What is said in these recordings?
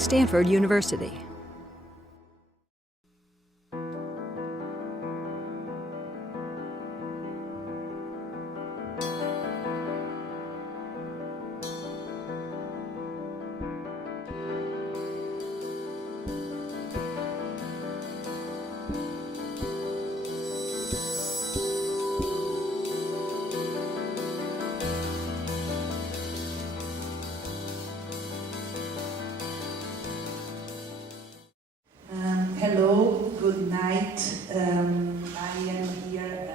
Stanford University. Hello, good night. I am here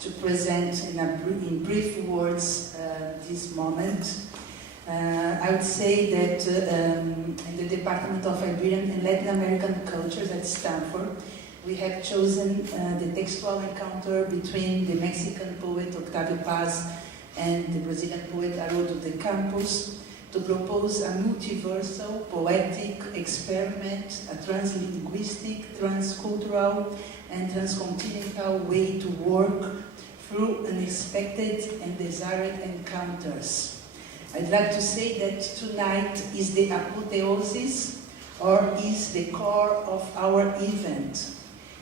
to present in brief words this moment. I would say that in the Department of Iberian and Latin American Cultures at Stanford, we have chosen the textual encounter between the Mexican poet Octavio Paz and the Brazilian poet Haroldo de Campos to propose a multiversal, poetic experiment, a translinguistic, transcultural, and transcontinental way to work through unexpected and desired encounters. I'd like to say that tonight is the apotheosis, or is the core of our event.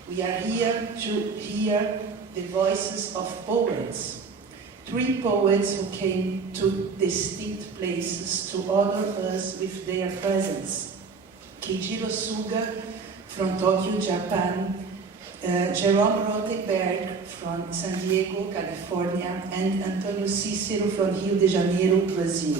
We are here to hear the voices of poets. 3 poets who came to distinct places to honor us with their presence. Keijiro Suga from Tokyo, Japan, Jerome Rothenberg from San Diego, California, and Antonio Cicero from Rio de Janeiro, Brazil.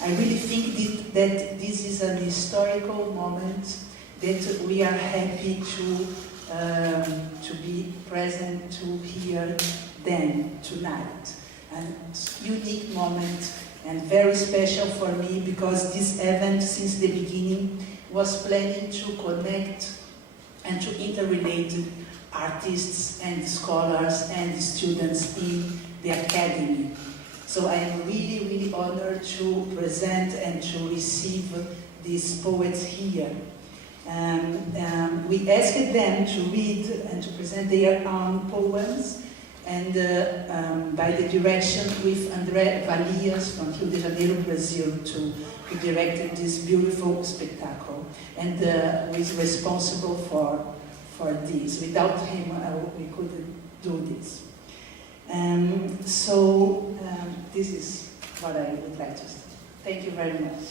I really think that this is an historical moment that we are happy to be present to hear them tonight. A unique moment and very special for me because this event since the beginning was planning to connect and to interrelate artists and scholars and students in the academy. So I am really, really honored to present and to receive these poets here. We asked them to read and to present their own poems, and by the direction with Andre Vallias from Rio de Janeiro, Brazil, who directed this beautiful spectacle, and who is responsible for this. Without him, we couldn't do this. So this is what I would like to say. Thank you very much.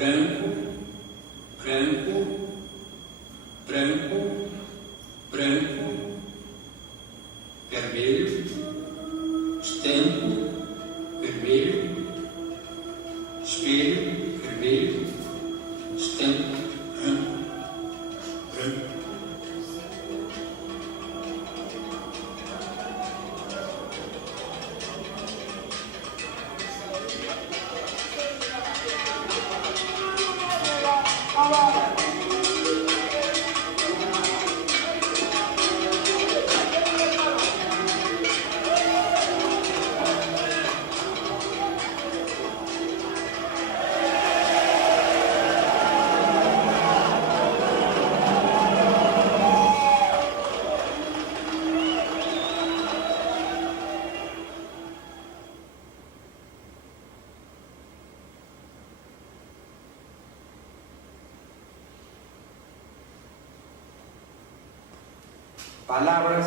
branco, branco, branco, branco, vermelho, estanco, vermelho, espelho, vermelho, estanco, branco, branco. Palabras,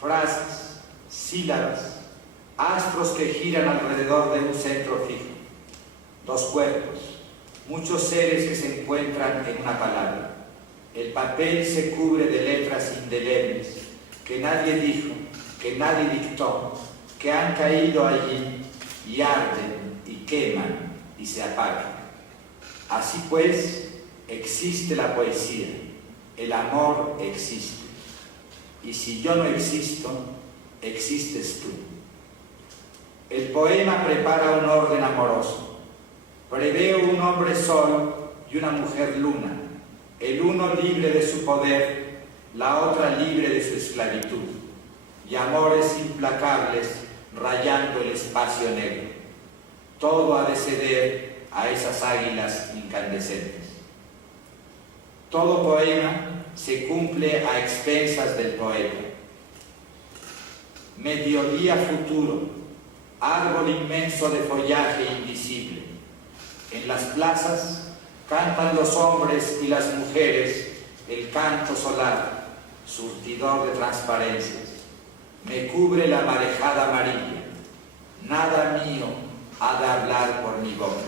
frases, sílabas, astros que giran alrededor de un centro fijo, dos cuerpos, muchos seres que se encuentran en una palabra. El papel se cubre de letras indelebles que nadie dijo, que nadie dictó, que han caído allí y arden y queman y se apagan. Así pues, existe la poesía, el amor existe. Y si yo no existo, existes tú. El poema prepara un orden amoroso. Prevé un hombre sol y una mujer luna, el uno libre de su poder, la otra libre de su esclavitud, y amores implacables rayando el espacio negro. Todo ha de ceder a esas águilas incandescentes. Todo poema se cumple a expensas del poeta. Mediodía futuro, árbol inmenso de follaje invisible. En las plazas cantan los hombres y las mujeres el canto solar, surtidor de transparencias. Me cubre la marejada amarilla. Nada mío ha de hablar por mi boca.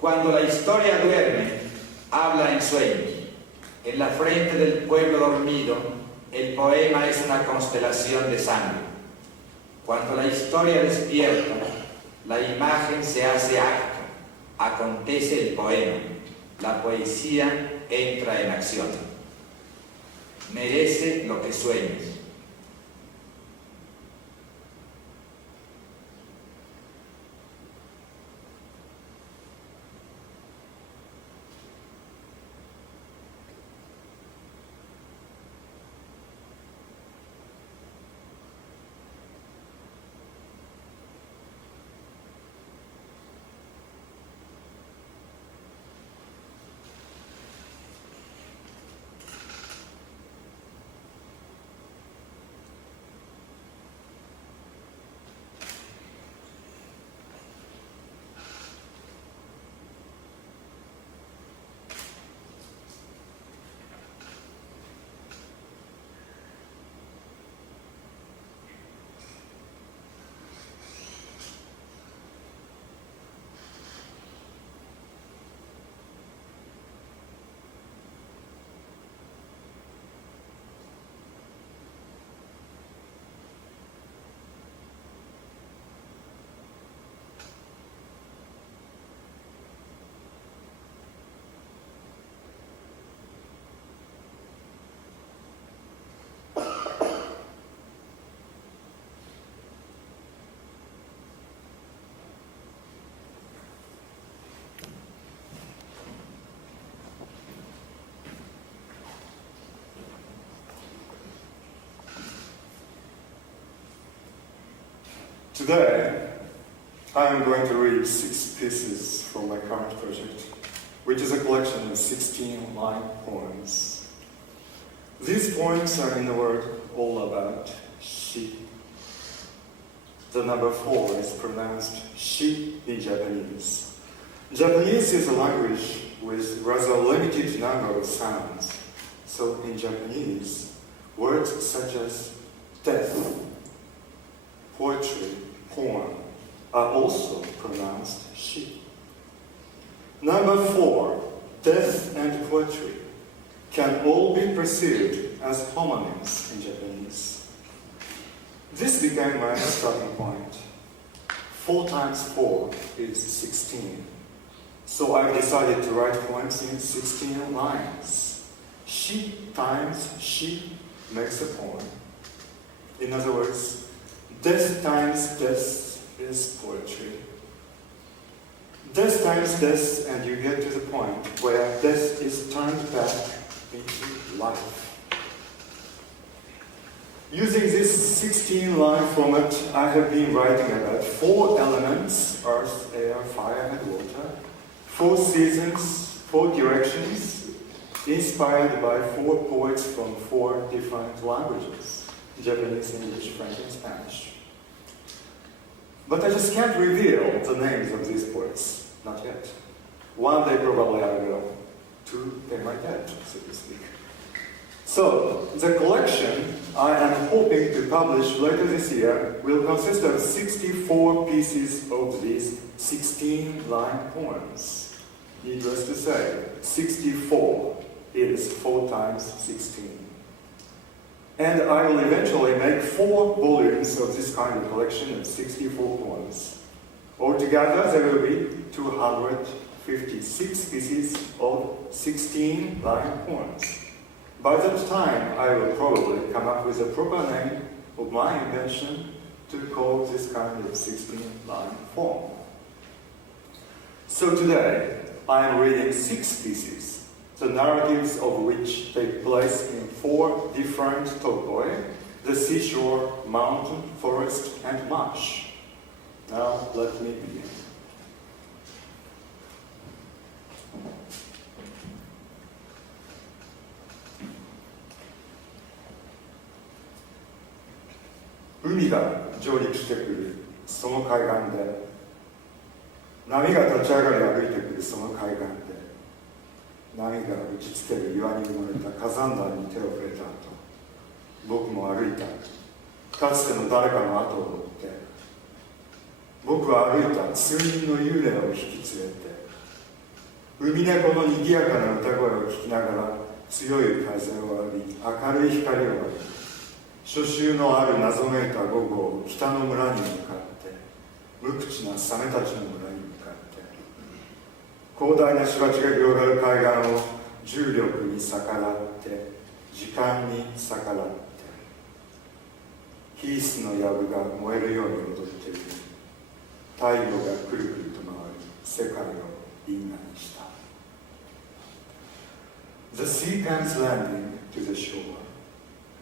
Cuando la historia duerme, habla en sueños. En la frente del pueblo dormido, el poema es una constelación de sangre. Cuando la historia despierta, la imagen se hace acto, acontece el poema, la poesía entra en acción. Merece lo que sueñes. Today, I am going to read 6 pieces from my current project, which is a collection of 16 line poems. These poems are in the word all about she. The number 4 is pronounced she in Japanese. Japanese is a language with rather limited number of sounds, so in Japanese, words such as death, poetry, poem are also pronounced she. Number 4, death and poetry can all be perceived as homonyms in Japanese. This became my starting point. 4 times 4 is 16. So I've decided to write poems in 16 lines. Shi times shi makes a poem. In other words, death times death is poetry. Death times death, and you get to the point where death is turned back into life. Using this 16-line format, I have been writing about 4 elements: earth, air, fire, and water, 4 seasons, 4 directions, inspired by 4 poets from 4 different languages: Japanese, English, French, and Spanish. But I just can't reveal the names of these poets, not yet. One day probably I will, to pay my debt, so to speak. So, the collection I am hoping to publish later this year will consist of 64 pieces of these 16-line poems. Needless to say, 64 is 4 times 16. And I will eventually make 4 volumes of this kind of collection of 64 poems. Altogether, there will be 256 pieces of 16-line poems. By that time, I will probably come up with a proper name of my invention to call this kind of 16-line form. So today, I am reading 6 pieces, the narratives of which take place in 4 different topoi: the seashore, mountain, forest, and marsh. Now, let me begin. Umiが上陸してくるその海岸で、波が立ち上がり歩いてくるその海岸で、波が打ちつける岩に埋もれた火山弾に手を触れた後、僕も歩いた。かつての誰かの後を追って、僕は歩いた数人の幽霊を引き連れて、海猫の賑やかな歌声を聞きながら強い風を浴び、明るい光を浴び、初秋のある謎めいた午後、北の村に向かって、無口なサメたちの村に向かって、広大な芝地が広がる海岸を重力に逆らって、時間に逆らって、ヒースの藪が燃えるように踊っている。太陽がくるくると回り、世界を因果にした。The sea comes landing to the shore.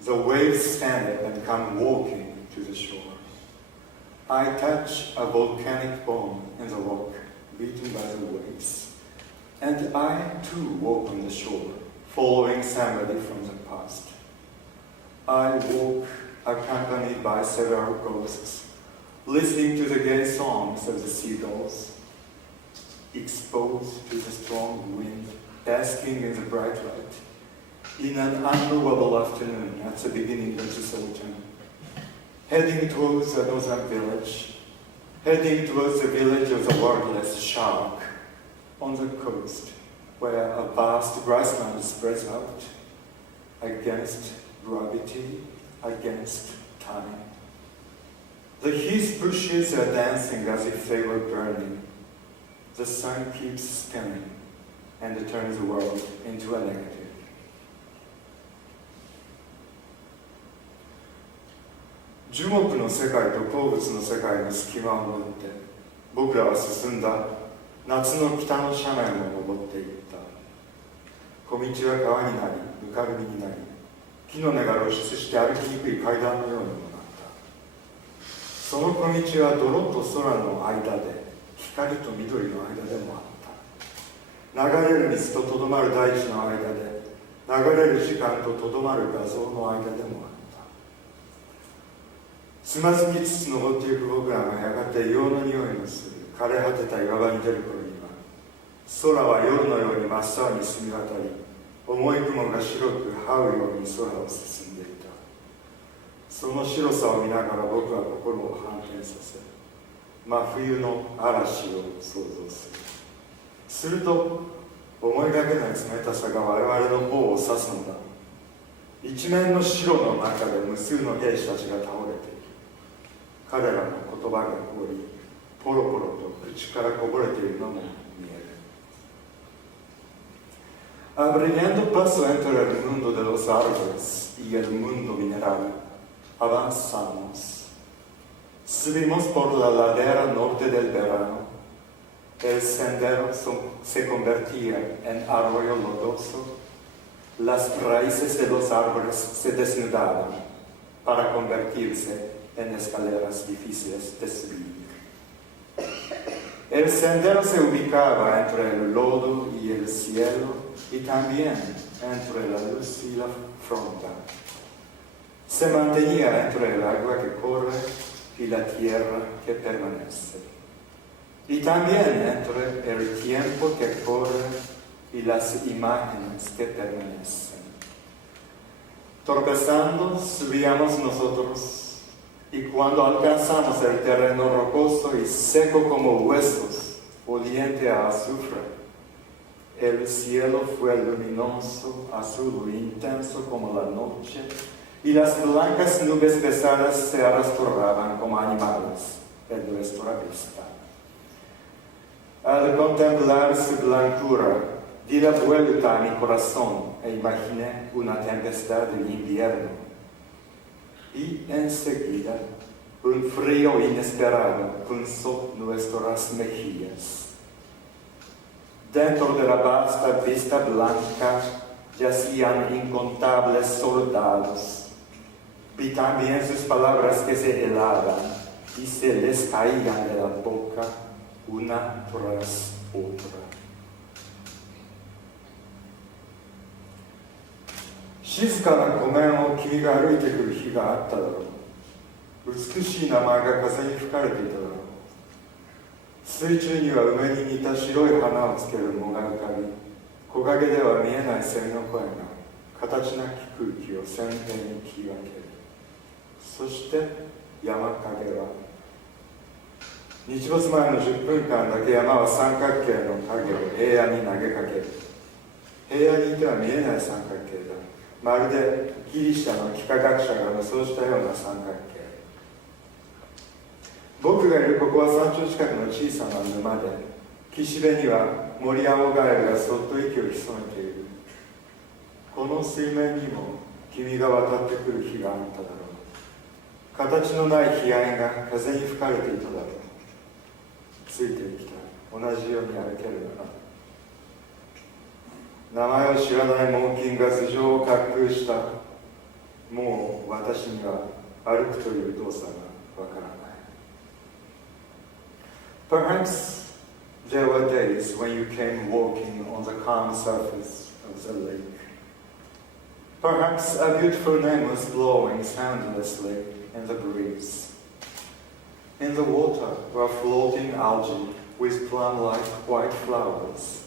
The waves stand up and come walking to the shore. I touch a volcanic bone in the rock beaten by the waves. And I too walk on the shore, following somebody from the past. I walk accompanied by several ghosts, listening to the gay songs of the seagulls, exposed to the strong wind, basking in the bright light. In an unknowable afternoon at the beginning of this autumn, heading towards the northern village, heading towards the village of the wordless shark on the coast, where a vast grassland spreads out against gravity, against time. The heath bushes are dancing as if they were burning. The sun keeps spinning and turns the world into a negative. 樹木の世界と鉱物の世界の隙間を縫って僕らは進んだ。夏の北の斜面を登っていった。小道は川になり、ぬかるみになり、木の根が露出して歩きにくい階段のようにもなった。その小道は泥と空の間で、光と緑の間でもあった。流れる水ととどまる大地の間で、流れる時間ととどまる画像の間でもあった。つまずきつつ登っていく僕らがやがて硫黄の匂いのする枯れ果てた岩場に出る頃には、空は夜のように真っ青に澄み渡り、重い雲が白く這うように空を進んでいた。その白さを見ながら僕は心を反転させ、真冬の嵐を想像する。すると思いがけない冷たさが我々の方を指すのだ。一面の白の中で無数の兵士たちが倒れている。彼らの言葉が凍り、ポロポロと口からこぼれているのも見える。Abriendo paso entre el mundo de los árboles y el mundo mineral, avanzamos. Subimos por la ladera norte del verano. El sendero se convertía en arroyo lodoso. Las raíces de los árboles se desnudaban para convertirse en escaleras difíciles de subir. El sendero se ubicaba entre el lodo y el cielo y también entre la luz y la fronda. Se mantenía entre el agua que corre y la tierra que permanece. Y también entre el tiempo que corre y las imágenes que permanecen. Tropezando, subíamos nosotros, y cuando alcanzamos el terreno rocoso y seco como huesos, oliente a azufre, el cielo fue luminoso, azul e intenso como la noche, y las blancas nubes pesadas se arrastraban como animales en nuestra vista. Al contemplar su blancura, di la vuelta a mi corazón e imaginé una tempestad de invierno. Y enseguida, un frío inesperado punzó nuestras mejillas. Dentro de la vasta vista blanca yacían incontables soldados. Vi también sus palabras que se helaban y se les caían de la boca una tras otra. 静かな湖面を君が歩いてくる日があっただろう。美しい名前が風に吹かれていただろう。水中には梅に似た白い花をつける藻が浮かび、木陰では見えない蝉の声が形なき空気を鮮明に切り分ける。そして山影は、日没前の10分間だけ山は三角形の影を平野に投げかける。平野にいては見えない三角形だ。まるでギリシャの幾何学者が無双したような三角形。僕がいるここは山頂近くの小さな沼で、岸辺にはモリアオガエルがそっと息を潜めている。この水面にも君が渡ってくる日があっただろう。形のない悲哀が風に吹かれていただろう。ついてきた。同じように歩けるなら。名前を知らない猛禽が頭上を滑空した。もう私には歩くという動作がわからない。Perhaps there were days when you came walking on the calm surface of the lake. Perhaps a beautiful name was blowing soundlessly in the breeze. In the water were floating algae with plum-like white flowers.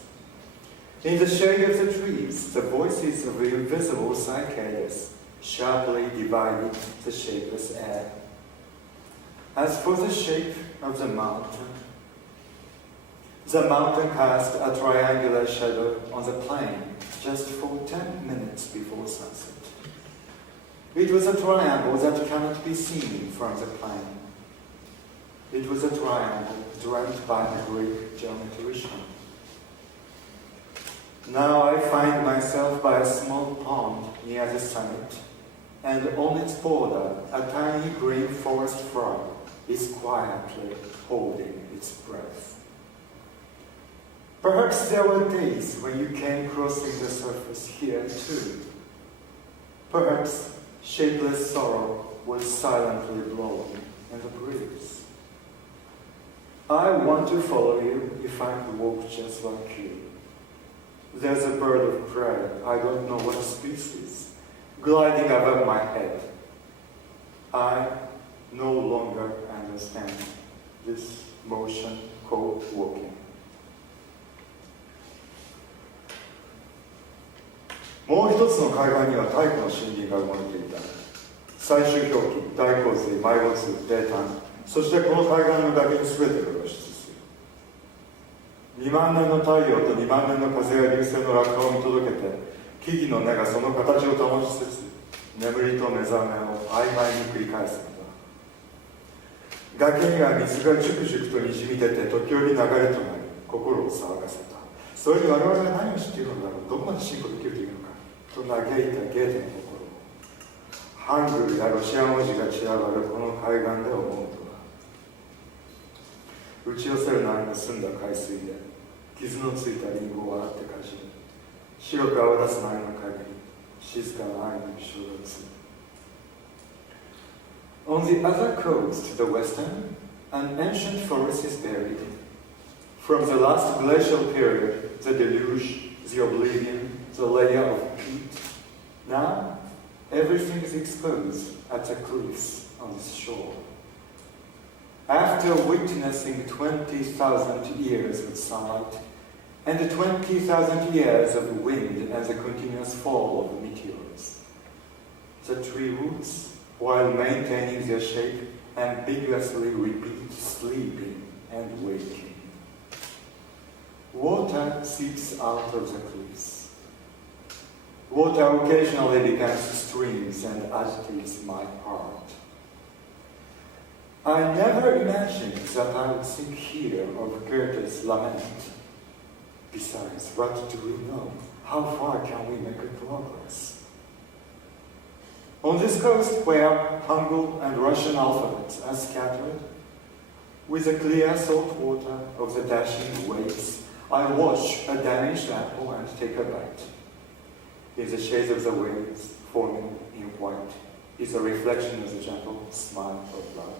In the shade of the trees, the voices of invisible cicadas sharply divided the shapeless air. As for the shape of the mountain cast a triangular shadow on the plain just for 10 minutes before sunset. It was a triangle that cannot be seen from the plain. It was a triangle dreamt by a Greek geometrician. Now I find myself by a small pond near the summit, and on its border a tiny green forest frog is quietly holding its breath. Perhaps there were days when you came crossing the surface here too. Perhaps shapeless sorrow was silently blowing in the breeze. I want to follow you if I could walk just like you. There's a bird of prey, I don't know what species, gliding above my head. I no longer understand this motion called walking. もう一つの海岸には太古の森林が埋もれていた。最終氷期、大洪水、埋没、泥炭、そしてこの海岸の崖に全てが露出する。2万年の太陽と2万年の風が流星の落下を見届けて、木々の根がその形を保ちつつ、眠りと目覚めを曖昧に繰り返すのだ。崖には水がジュクジュクとにじみ出て、時折流れとなり、心を騒がせた。それに我々は何を知っているのだろう、どこまで進歩できるというのか、と嘆いたゲーテの心を、ハングルやロシア文字が散らばるこの海岸で思うとは、打ち寄せる波の澄んだ海水で、傷のついたリンゴを洗ってかじり、白く泡立つ波の影に、静かな愛の衝突。On the other coast, the western, an ancient forest is buried. From the last glacial period, the deluge, the oblivion, the layer of peat. Now, everything is exposed at the cliffs on this shore. After witnessing 20,000 years of sunlight, and 20,000 years of wind and the continuous fall of meteors, the tree roots, while maintaining their shape, ambiguously repeat sleeping and waking. Water seeps out of the cliffs. Water occasionally becomes streams and agitates my heart. I never imagined that I would think here of Goethe's lament. Besides, what do we know? How far can we make progress? On this coast where Hangul and Russian alphabets are scattered, with the clear salt water of the dashing waves, I wash a damaged apple and take a bite. In the shades of the waves, forming in white, is a reflection of the gentle smile of love.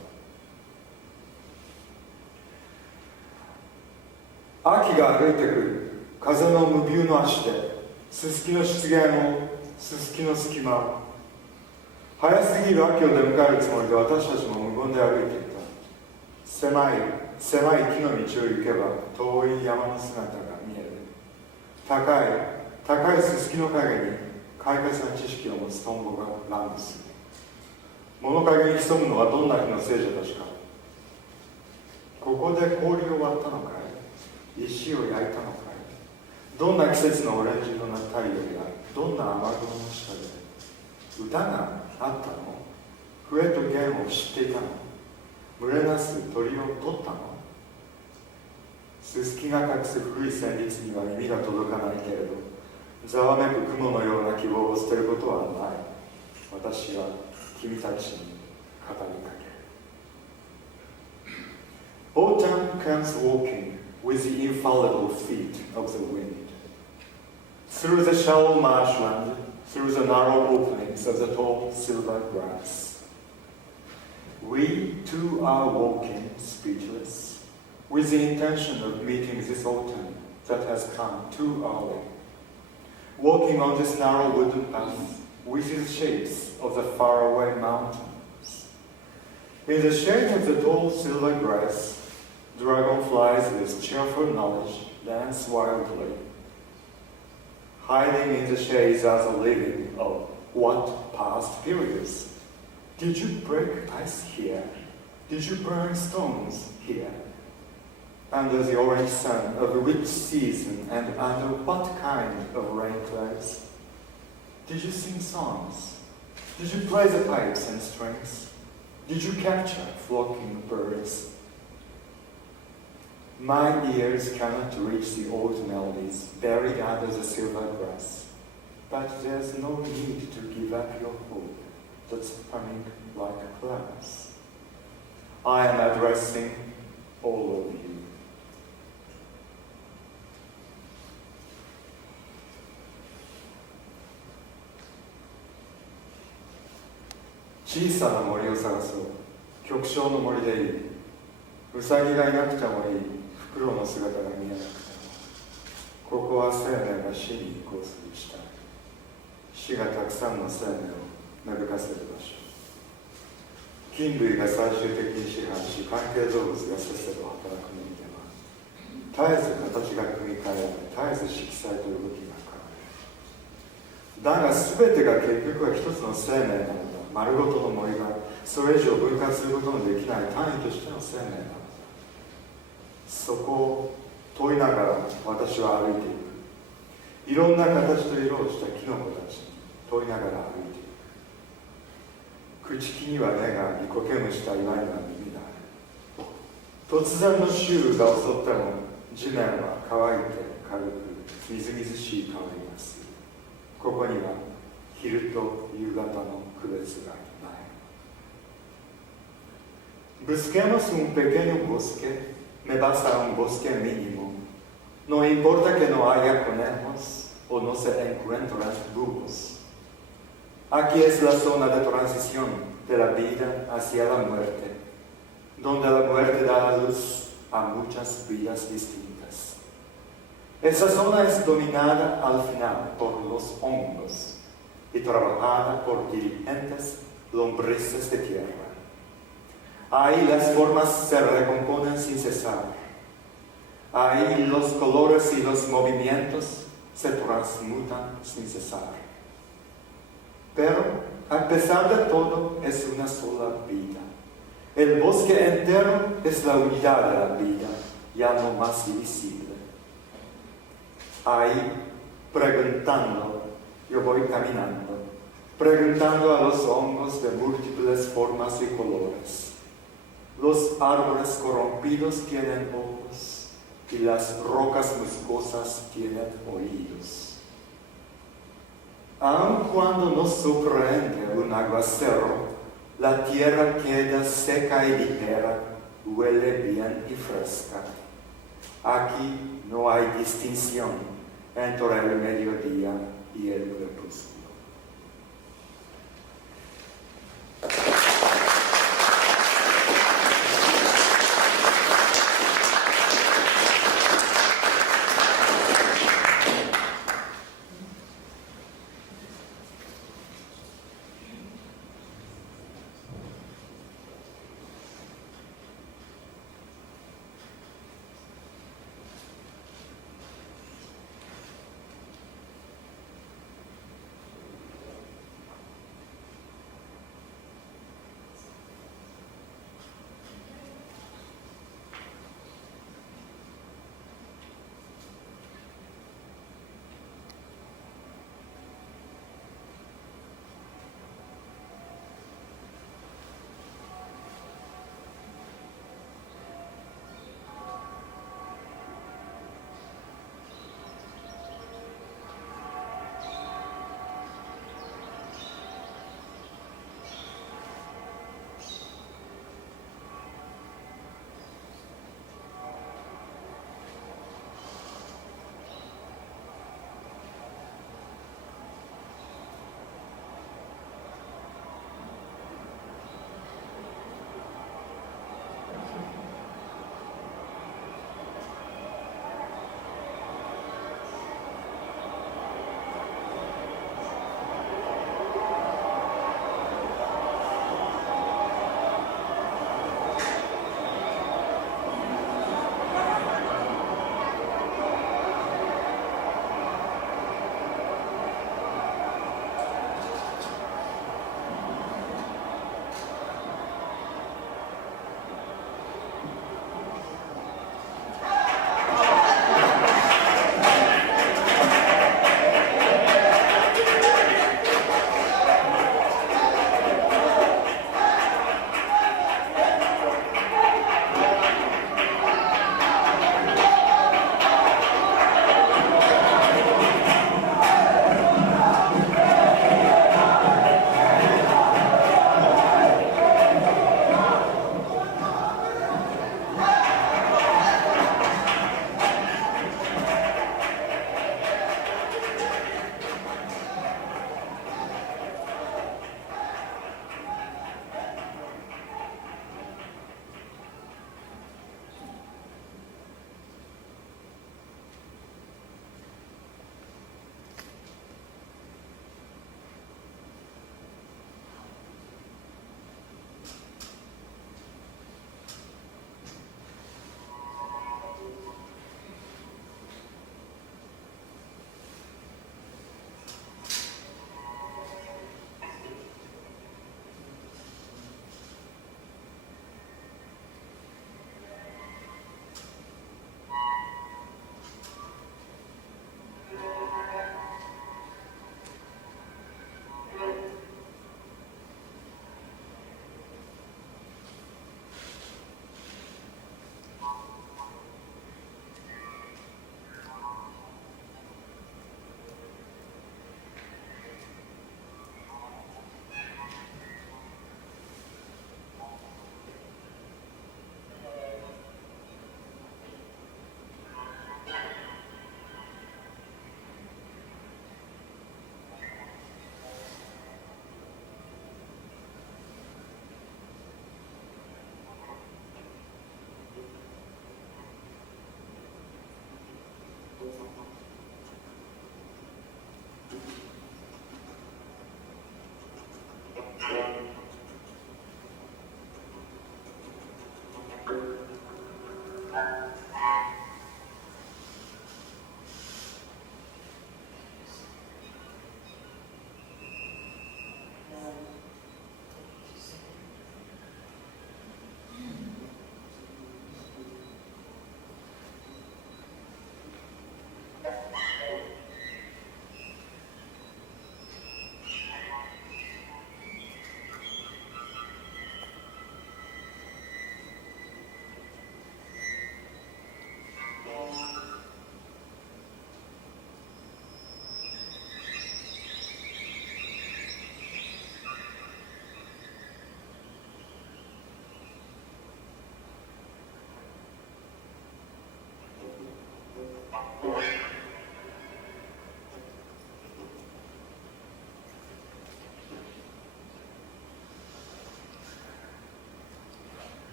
秋が歩いてくる風の無ビューの足で、すすきの湿原を、すすきの隙間を、早すぎる秋を出迎えるつもりで私たちも無言で歩いていた。狭い木の道を行けば遠い山の姿が見える。高いすすきの陰に快活な知識を持つトンボが乱舞する。物陰に潜むのはどんな日の聖女たちか。ここで氷を割ったのかい、石を焼いたのかい、どんな季節のオレンジ色な太陽やどんな雨雲の下で歌があったの、笛と弦を知っていたの、群れなす鳥を取ったの。すすきが隠す古い旋律には耳が届かないけれど、ざわめく雲のような希望を捨てることはない。私は君たちに語りかける。Autumn comes walking with the infallible feet of the wind. Through the shallow marshland, through the narrow openings of the tall silver grass. We too are walking speechless, with the intention of meeting this autumn that has come too early. Walking on this narrow wooden path, with the shapes of the faraway mountains. In the shade of the tall silver grass, dragonflies with cheerful knowledge dance wildly. Hiding in the shades are the living of what past periods? Did you break ice here? Did you burn stones here? Under the orange sun of which season and under what kind of rain clouds? Did you sing songs? Did you play the pipes and strings? Did you capture flocking birds? My ears cannot reach the old melodies buried under the silver grass, but there's no need to give up your hope that's coming like clouds. I am addressing all of you. 小さな森を探そう。極小の森でいい。ウサギがいなくてもいい。フクロウの姿が見えなくても。ここは生命が死に移行する地帯。死がたくさんの生命を芽吹かせる場所。菌類が最終的に支配し、関係動物がせっせと働くのにでは、絶えず形が組み替えられ、絶えず色彩と動きが変わる。だが全てが結局は一つの生命なのだ。丸ごとの森がそれ以上分割することのできない単位としての生命なのだ。そこを問いながら私は歩いていく。いろんな形と色をしたキノコたちに問いながら歩いていく。朽ち木には根があり、苔むした岩には耳がある。突然の秋雨が襲っても地面は乾いて軽くみずみずしい香りがする。ここには昼と夕方の区別がない。Busquemos un pequeño bosque, me basta un bosque mínimo. No importa que no haya conejos o no se encuentren búhos. Aquí es la zona de transición de la vida hacia la muerte, donde la muerte da luz a muchas vidas distintas. Esa zona es dominada al final por los hongos y trabajada por diligentes lombrices de tierra. Ahí las formas se recomponen sin cesar. Ahí los colores y los movimientos se transmutan sin cesar. Pero, a pesar de todo, es una sola vida. El bosque entero es la unidad de la vida, ya no más divisible. Ahí, preguntando, yo voy caminando, preguntando a los hongos de múltiples formas y colores. Los árboles corrompidos tienen ojos y las rocas musgosas tienen oídos. Aun cuando nos sorprende un aguacero, la tierra queda seca y ligera, huele bien y fresca. Aquí no hay distinción entre el mediodía y el crepúsculo.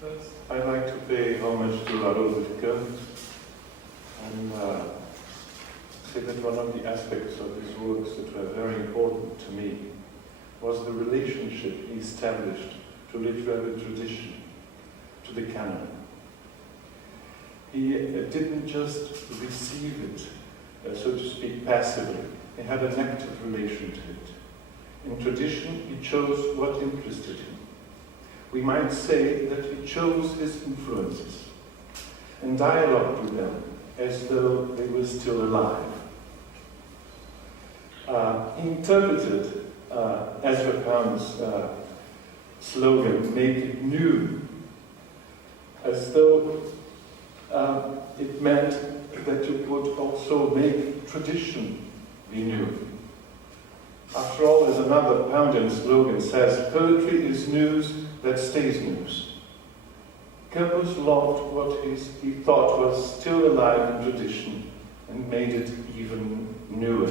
First, I'd like to pay homage to Rothenberg and say that one of the aspects of his works that were very important to me was the relationship he established to literary tradition, to the canon. He didn't just receive it, so to speak, passively. He had an active relation to it. In tradition, he chose what interested him. We might say that he chose his influences and dialogued with them as though they were still alive. He interpreted Ezra Pound's slogan, "Make it new," as though it meant that you would also make tradition be new. After all, as another Poundian slogan says, poetry is news that stays news. Campos loved what he thought was still alive in tradition and made it even newer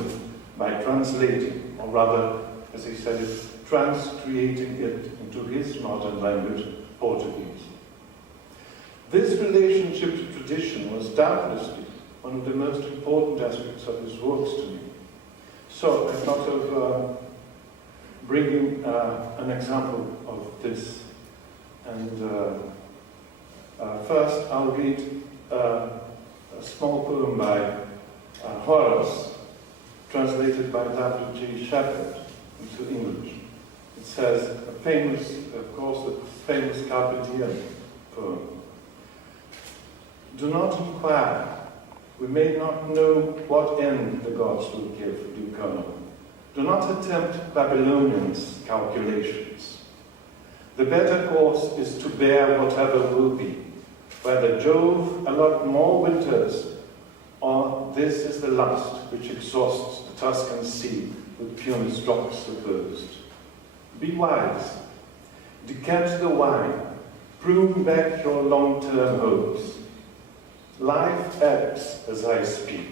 by translating, or rather, as he said it, transcreating it into his modern language, Portuguese. This relationship to tradition was doubtlessly one of the most important aspects of his works to me. So I thought of bringing an example of this. And first I'll read a small poem by Horace, translated by W.G. Shepherd into English. It says, a famous Carpe Diem poem. Do not inquire. We may not know what end the gods will give, Ducano. Do not attempt Babylonians' calculations. The better course is to bear whatever will be, whether Jove allot more winters, or this is the lust which exhausts the Tuscan sea with pumice drops supposed. Be wise. Decant the wine. Prune back your long-term hopes. Life ebbs as I speak.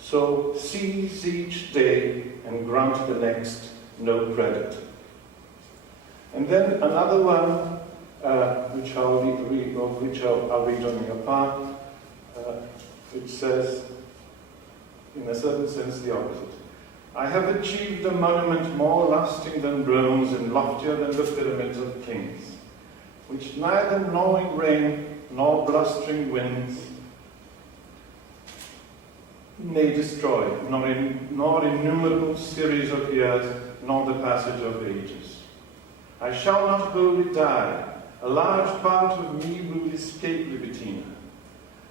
So seize each day and grant the next no credit. And then another one, which I'll read on your part, which says, in a certain sense, the opposite. I have achieved a monument more lasting than bronze and loftier than the pyramids of kings, which neither gnawing rain nor blustering winds may destroy, nor innumerable series of years, nor the passage of ages. I shall not wholly die. A large part of me will escape Libitina.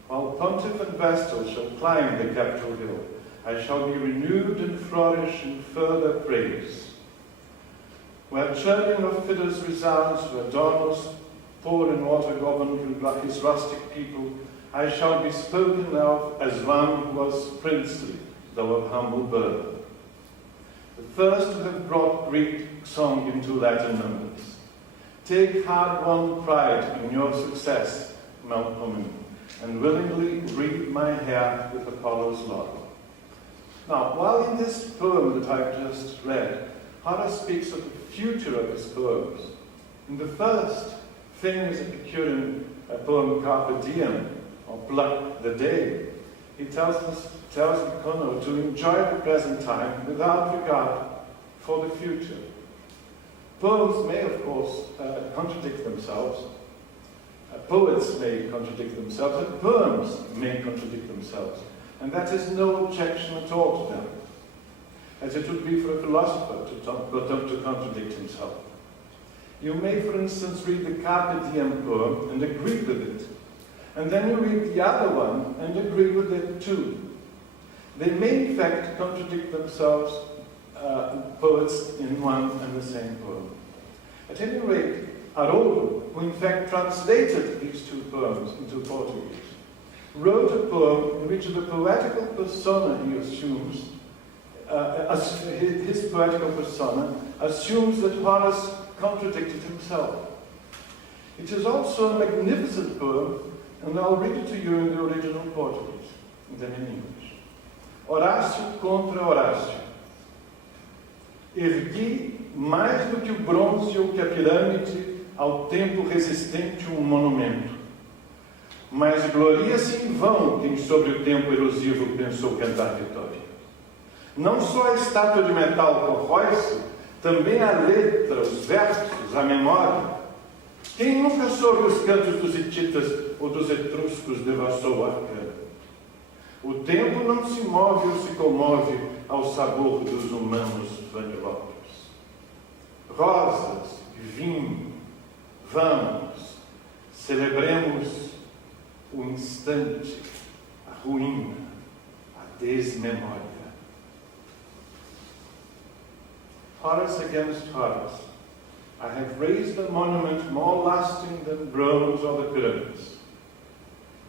While Pontiff and Vestal shall climb the Capitol Hill, I shall be renewed and flourish in further praise. Where churning of fiddles resounds, where Dornos pour in water govern his rustic people, I shall be spoken of as one who was princely, though of humble birth. The first to have brought Greek song into Latin numbers. Take hard-won pride in your success, Melpomene, and willingly wreathe my hair with Apollo's laurel. Now, while in this poem that I've just read, Horace speaks of the future of his poems. In the first famous Epicurean poem, Carpe Diem, or Pluck the Day, he tells Nicono to enjoy the present time without regard for the future. Poems may, of course, contradict themselves. Poets may contradict themselves, and poems may contradict themselves. And that is no objection at all to them, as it would be for a philosopher to contradict himself. You may, for instance, read the Carpe Diem poem and agree with it, and then you read the other one and agree with it too. They may, in fact, contradict themselves, poets, in one and the same poem. At any rate, Haroldo, who in fact translated these two poems into Portuguese, wrote a poem in which the poetical persona he assumes, his poetical persona, assumes that Horace contradicted himself. It is also a magnificent poem, and I'll read it to you in the original Portuguese, and then in English. Horácio contra Horácio. Ergui mais do que o bronze ou que a pirâmide, ao tempo resistente monumento. Mas gloria-se em vão quem sobre o tempo erosivo pensou cantar vitória. Não só a estátua de metal corrói-se, também a letra, os versos, a memória. Quem nunca soube os cantos dos hititas ou dos etruscos devassou a arcana? O tempo não se move ou se comove ao sabor dos humanos vanilópios. Rosas, vinho, Vamos, celebremos o instante, a ruína, a desmemória. Horace against Horace. I have raised a monument more lasting than bronze or the pyramids.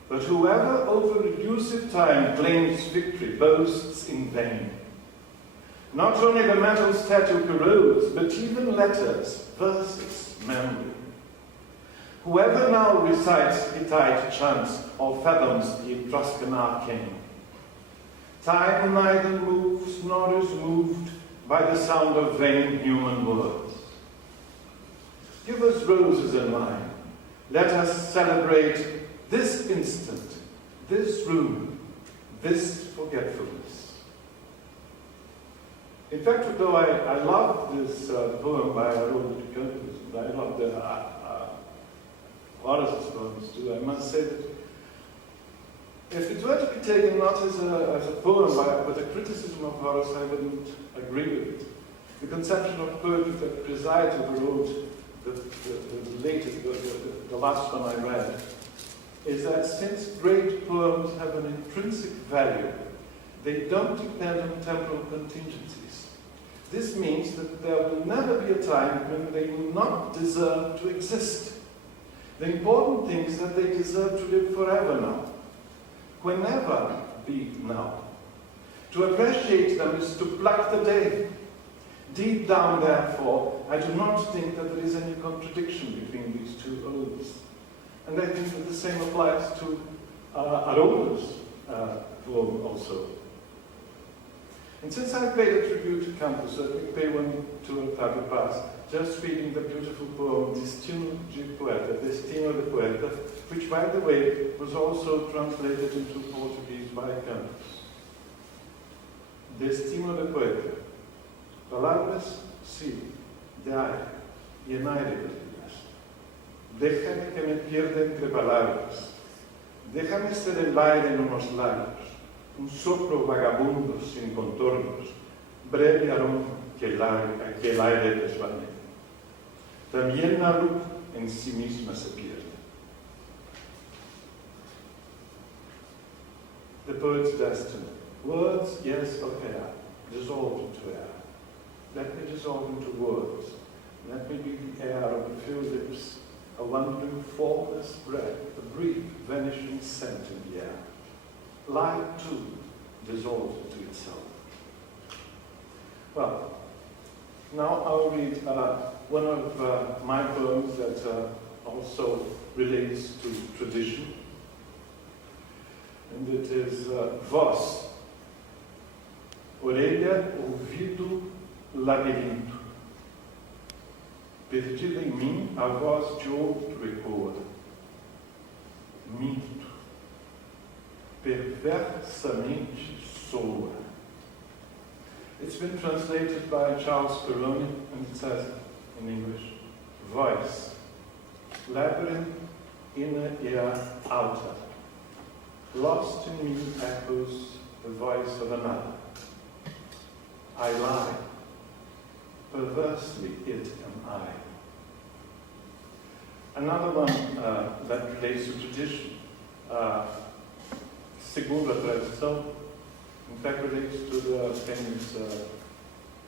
But whoever over elusive time claims victory boasts in vain. Not only the metal statue corrodes, but even letters, verses, memory. Whoever now recites Hittite chants or fathoms the Etruscan arcane, time neither moves nor is moved by the sound of vain human words. Give us roses and wine. Let us celebrate this instant, this room, this forgetfulness. In fact, though I love this poem by Campos, and I love the Horace's poems too, I must say that if it were to be taken not as a poem but a criticism of Horace, I wouldn't agree with it. The conception of poetry that presides over the last one I read, is that since great poems have an intrinsic value, they don't depend on temporal contingencies. This means that there will never be a time when they will not deserve to exist. The important thing is that they deserve to live forever now. Whenever be now. To appreciate them is to pluck the day. Deep down, therefore, I do not think that there is any contradiction between these two odes. And I think that the same applies to Haroldo's poem also. And since I paid a tribute to Campos, let me pay one to Octavio Paz, just reading the beautiful poem Destino de Poeta, Destino de Poeta, which, by the way, was also translated into Portuguese by Campos. Destino de Poeta. Palabras, sí, de aire, y en aire perdidas. Déjame que me pierda entre palabras. Déjame ser el aire en unos labios, un soplo vagabundo sin contornos, breve aroma que el aire desvanece. También la luz en sí misma se pierde. The poet's destiny. Words, yes, of air, dissolved into air. Let me dissolve into words. Let me be the air of a few lips, a wandering, formless breath, a brief, vanishing scent in the air. Light, too, dissolved into itself. Well, now I'll read one of my poems that also relates to tradition. And it is Voz, orelha, ouvido, labirinto. Perdida em mim, a voz de outro ecoa. Minto. Perversamente soa. It's been translated by Charles Perroni, and it says in English, voice, labyrinth, inner ear, outer. Lost in me echoes the voice of another. I lie. Perversely it am I. Another one that relates to tradition, segunda tradição, in fact relates to the famous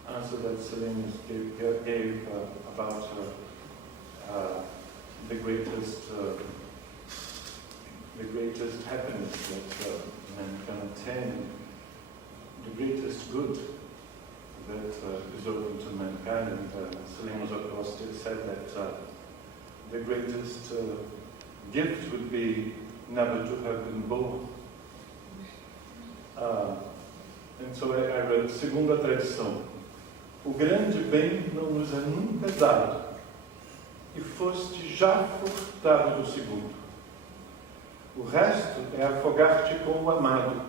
answer that Salinas gave about the greatest happiness that man can attain, the greatest good that is open to mankind. And Salinas, of course, said that the greatest gift would be never to have been born. And so I read segunda tradição. O grande bem não nos é nunca dado, e foste já furtado do segundo. O resto é afogar-te com o amado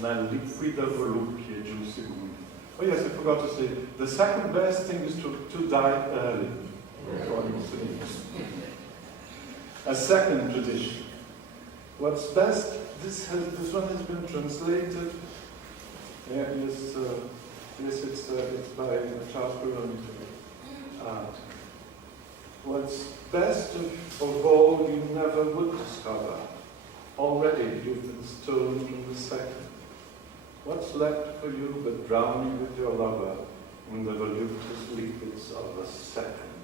na líquida volúpia de um segundo. Oh yes, I forgot to say, the second best thing is to die early. A second tradition. What's best, this one has been translated. Yes, it's by Charles Perroni. What's best of all you never would discover. Already you've been stolen in the second. What's left for you but drowning with your lover in the voluptuous liquids of a second?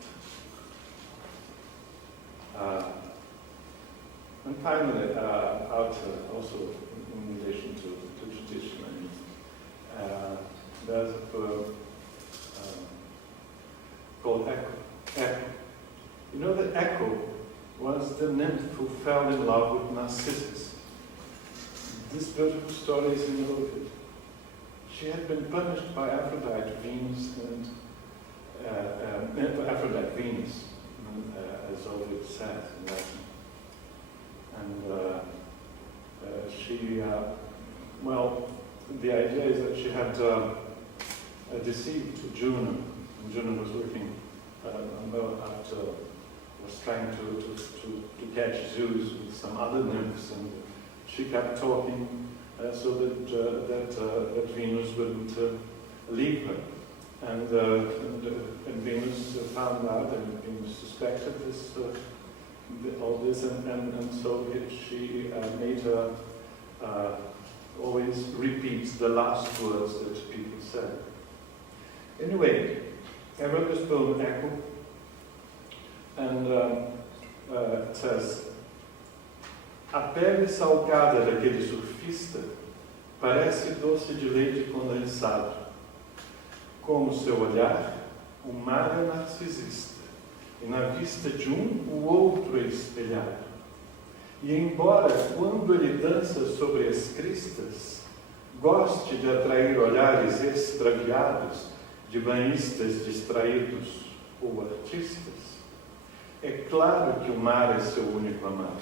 And finally, also in relation to tradition, there's a poem called Echo. Echo. You know that Echo was the nymph who fell in love with Narcissus. This beautiful story is in Ovid. She had been punished by Aphrodite, Venus, as Ovid says in Latin. And she, the idea is that she had deceived Juno. And Juno was looking was trying to catch Zeus with some other nymphs, and she kept talking so that Venus wouldn't leave her. And Venus found out, and Venus suspected this, all this, and so she made her always repeat the last words that people said. Anyway, I wrote this poem, Echo, and it says: a pele salgada daquele surfista parece doce de leite condensado. Como seu olhar, o mar é narcisista, e na vista de o outro é espelhado. E embora, quando ele dança sobre as cristas, goste de atrair olhares extraviados de banhistas distraídos ou artistas, é claro que o mar é seu único amado.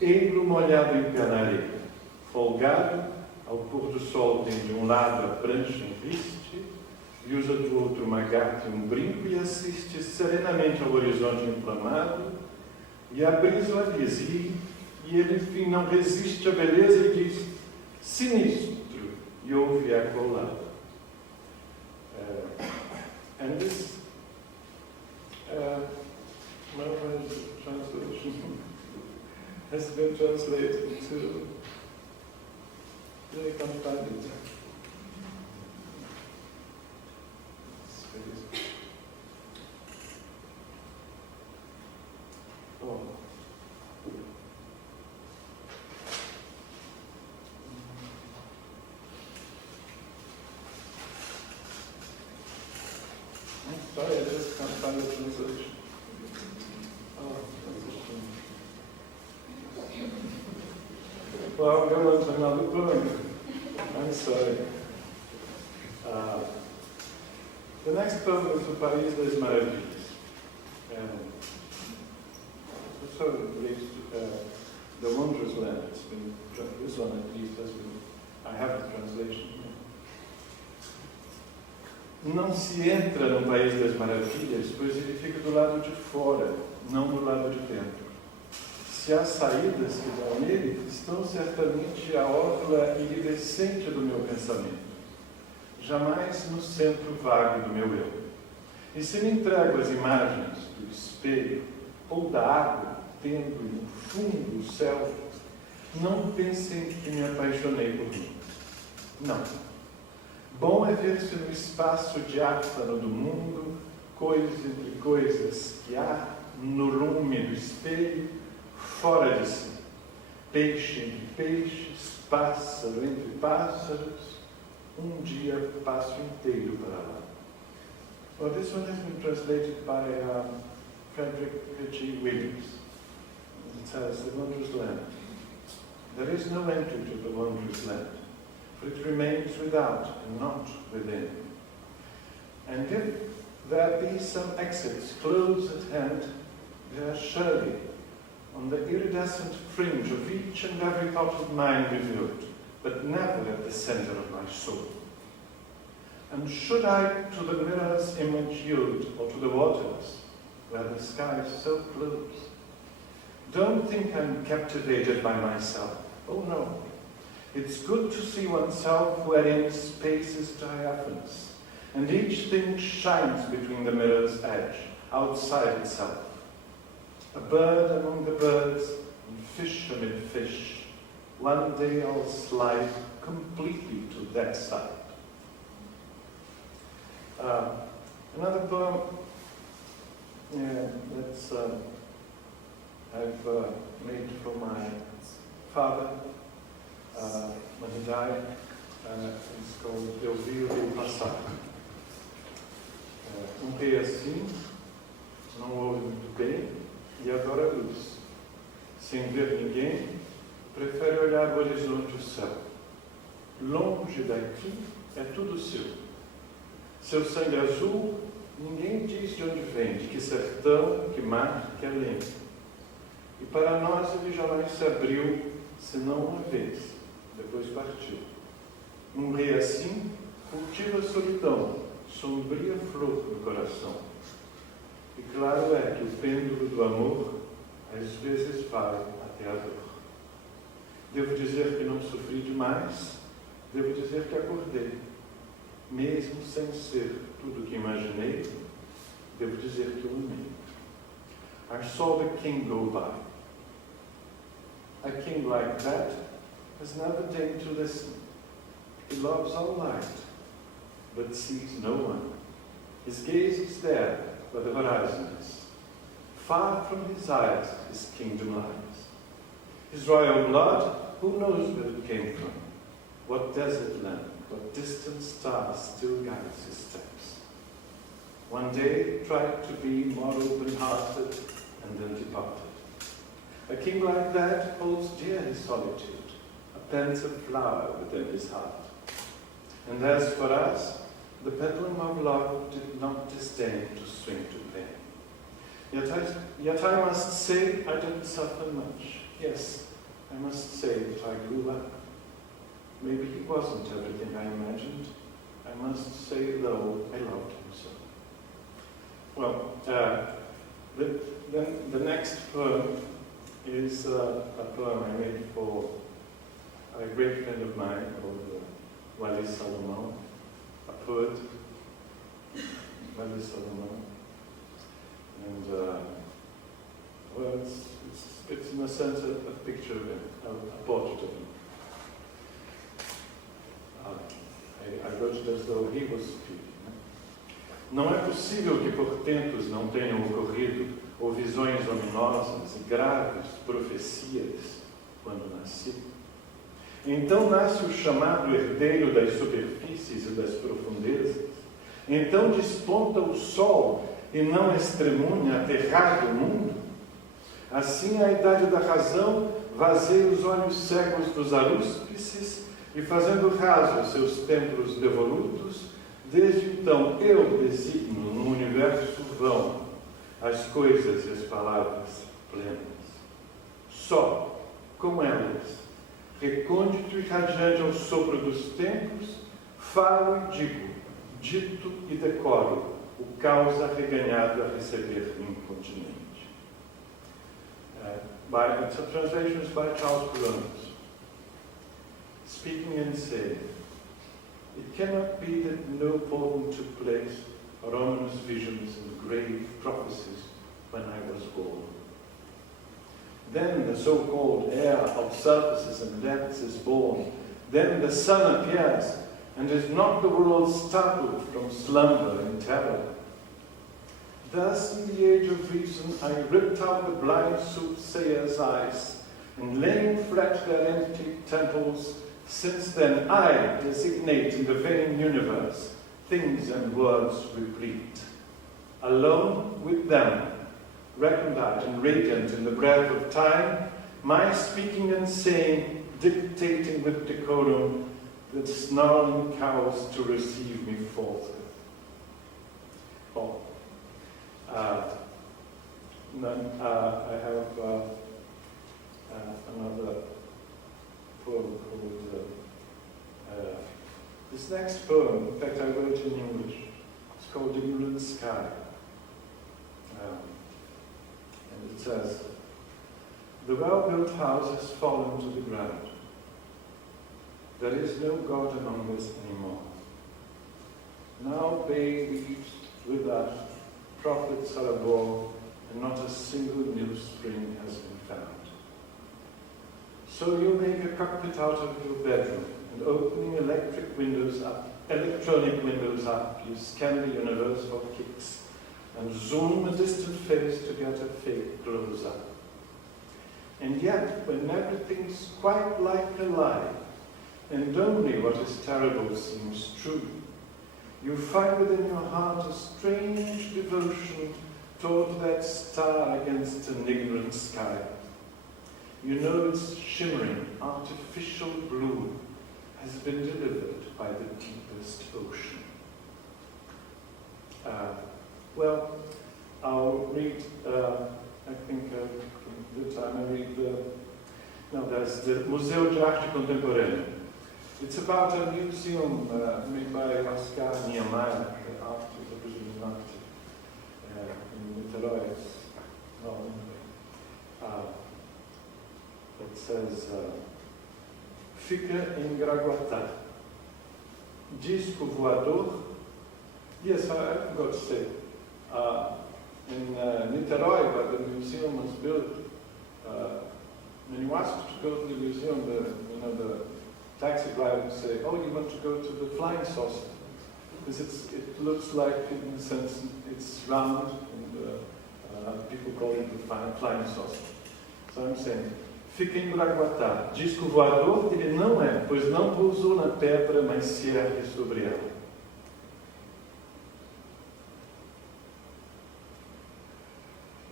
Ele molhado em pé na areia, folgado, ao pôr do sol tem de lado a prancha em viste, e usa do outro uma gata e brinco, e assiste serenamente ao horizonte inflamado, e a brisa o avisa, e ele, enfim, não resiste à beleza e diz: sinistro, e ouve eco ao lado. And this translation has been translated into the accompanied. Oh. I'm sorry, I just can't find the translation. Oh, translation. Well, I'll go on to another poem. I'm sorry. The next poem is the País das Maravilhas. It sort of relates to the wondrous land. It's been, this one at least has been, I have the translation. Não se entra no País das Maravilhas, pois ele fica do lado de fora, não do lado de dentro. Se há saídas que dão nele, estão certamente a orla iridescente do meu pensamento, jamais no centro vago do meu eu. E se me entrego às imagens do espelho ou da água, tendo no fundo o céu, não pensem que me apaixonei por mim. Não. Bom é ver-se no espaço diáfano do mundo, coisas entre coisas que há, no lume do espelho, fora de si. Peixe entre peixes, pássaro entre pássaros, dia passo inteiro para lá. Well, this one has been translated by Frederic Amat. It says, the wondrous land. There is no entry to the wondrous land, for it remains without and not within. And if there be some exits close at hand, they are surely on the iridescent fringe of each and every thought of mine revealed, but never at the center of my soul. And should I to the mirror's image yield, or to the waters, where the sky is so close, don't think I'm captivated by myself. Oh no. It's good to see oneself wherein space is diaphanous, and each thing shines between the mirror's edge, outside itself. A bird among the birds, and fish amid fish. One day I'll slide completely to that side. Another poem that's I've made for my father when he died. It's called Eu Vi o Rio Passar. Rei assim, não ouve muito bem e adora a luz. Sem ver ninguém, prefere olhar o horizonte e o céu. Longe daqui é tudo seu. Seu sangue azul, ninguém diz de onde vem, de que sertão, que mar, que além. E para nós ele jamais se abriu, senão uma vez, depois partiu. Rei assim cultiva a solidão, sombria flor no coração. E claro é que o pêndulo do amor às vezes vai até a dor. Devo dizer que não sofri demais, devo dizer que acordei. Mesmo sem ser tudo o que imaginei, devo dizer que eu amei. I saw the king go by. A king like that has never deigned to listen. He loves all light, but sees no one. His gaze is there, where the horizon is. Far from his eyes, his kingdom lies. His royal blood, who knows where it came from? What desert land, what distant star still guides his steps? One day tried to be more open-hearted, and then departed. A king like that holds dear his solitude, a pensive flower within his heart. And as for us, the pendulum of love did not disdain to swing to pain. Yet I must say I didn't suffer much. Yes, I must say that I grew up. Maybe he wasn't everything I imagined. I must say, though, I loved him so. Well, the next poem is a poem I made for a great friend of mine called Vallias, a poet, Vallias. And well, it's in a sense a picture of him, a portrait of him. I wrote it as though he was speaking. Não é possível que portentos não tenham ocorrido, ou visões ominosas e graves profecias quando nasci. Então nasce o chamado herdeiro das superfícies e das profundezas. Então desponta o sol e não estremunha aterrado o mundo. Assim a idade da razão vazeia os olhos cegos dos arúspices e fazendo raso seus templos devolutos, desde então eu designo no universo vão as coisas e as palavras plenas. Só, com elas, recôndito e radiante ao sopro dos tempos, falo e digo, dito e decoro, o caos arreganhado a receber incontinente. Translations by Charles Columbus. Speaking and saying, it cannot be that no portent took place, or ominous visions and grave prophecies when I was born. Then the so-called heir of surfaces and depths is born. Then the sun appears, and is not the world startled from slumber and terror? Thus, in the age of reason, I ripped out the blind soothsayers' eyes, and laying flat their empty temples, since then I designate in the vain universe things and words replete. Alone with them, recondite and radiant in the breath of time, my speaking and saying, dictating with decorum, the snarling cows to receive me forthwith. Oh. I have another poem called, this next poem, in fact I wrote it in English, it's called Ignorant Sky. And it says, the well-built house has fallen to the ground. There is no God among us anymore. Now bay weaves with us prophets are above, and not a single new spring has been found. So you make a cockpit out of your bedroom, and opening electronic windows up, you scan the universe for kicks, and zoom a distant face to get a fake close-up. And yet, when everything's quite like a lie, and only what is terrible seems true, you find within your heart a strange devotion toward that star against an ignorant sky. You know its shimmering, artificial blue has been delivered by the deepest ocean. Well, I'll read, I think from the time I read there's the Museu de Arte Contemporânea. It's about a museum made by Oscar Niemeyer, the art of the Brazilian art in Niterói. It says, fica em Graguatá. Disco voador. Yes, I forgot to say. In Niterói, where the museum was built, when you ask to go to the museum, the taxi driver would say, "Oh, you want to go to the flying saucer?" Because it looks like, in a sense, it's round, and people call it the flying saucer. So I'm saying, fica em Graguatá. Disco voador ele não é, pois não pousou na pedra, mas se ergue sobre ela.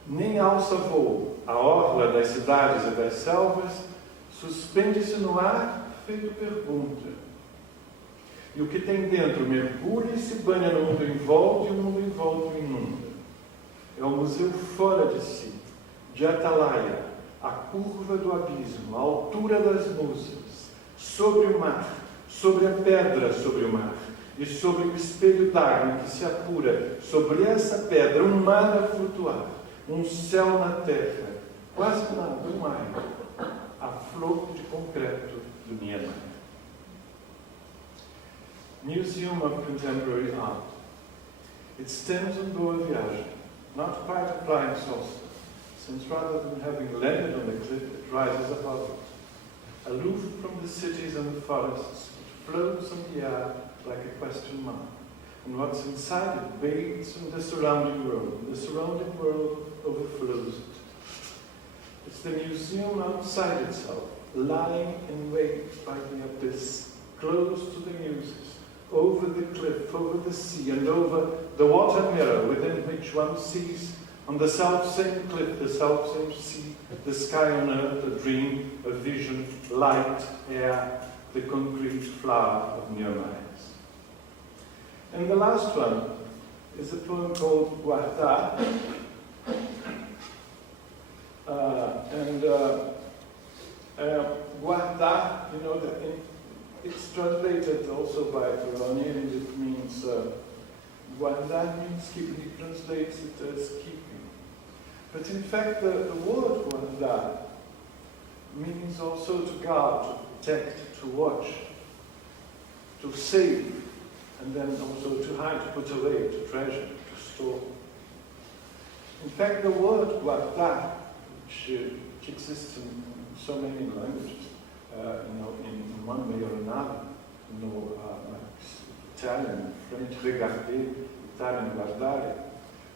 Nem alça voo, a orla das cidades e das selvas suspende-se no ar, feito pergunta. E o que tem dentro mergulha e se banha no mundo em volta, e o mundo em volta o inunda. É o museu fora de si, de Atalaia, a curva do abismo, a altura das musas, sobre o mar, sobre a pedra sobre o mar, e sobre o espelho d'água que se apura, sobre essa pedra, um mar a flutuar, um céu na terra, quase nada, um ar, a flor de concreto do Niemeyer. Museum of Contemporary Art. It stands on Boa Viagem, not quite a flying saucer, since rather than having landed on the cliff, it rises above it. Aloof from the cities and the forests, it floats on the air like a question mark. And what's inside it bathes in the surrounding world, and the surrounding world overflows it. It's the museum outside itself, lying in wait by the abyss, close to the muses, over the cliff, over the sea, and over the water mirror within which one sees on the self-same cliff, the self-same sea, the sky on earth, a dream, a vision, light, air, the concrete flower of Niemeyer's. And the last one is a poem called Guardar. Guardar, it's translated also by Catalonia, and it means, guardar means keeping, he translates it as keeping. But in fact, the word guardar means also to guard, to protect, to watch, to save, and then also to hide, to put away, to treasure, to store. In fact, the word guardar, which exists in so many languages, in one way or another, like Italian, French, regarder, Italian, guardare,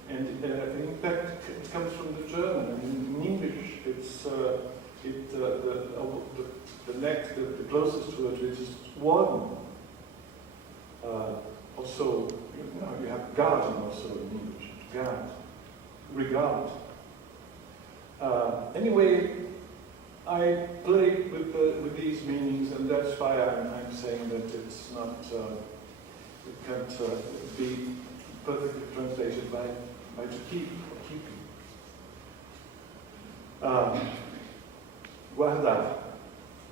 and in fact, it comes from the German. And in English, it's the closest to it is warden. Also, you have garden also in English, guard, regard. Anyway, I play with these meanings, and that's why I'm saying that it's not, it can't be perfectly translated by to keep or keeping. Guardar.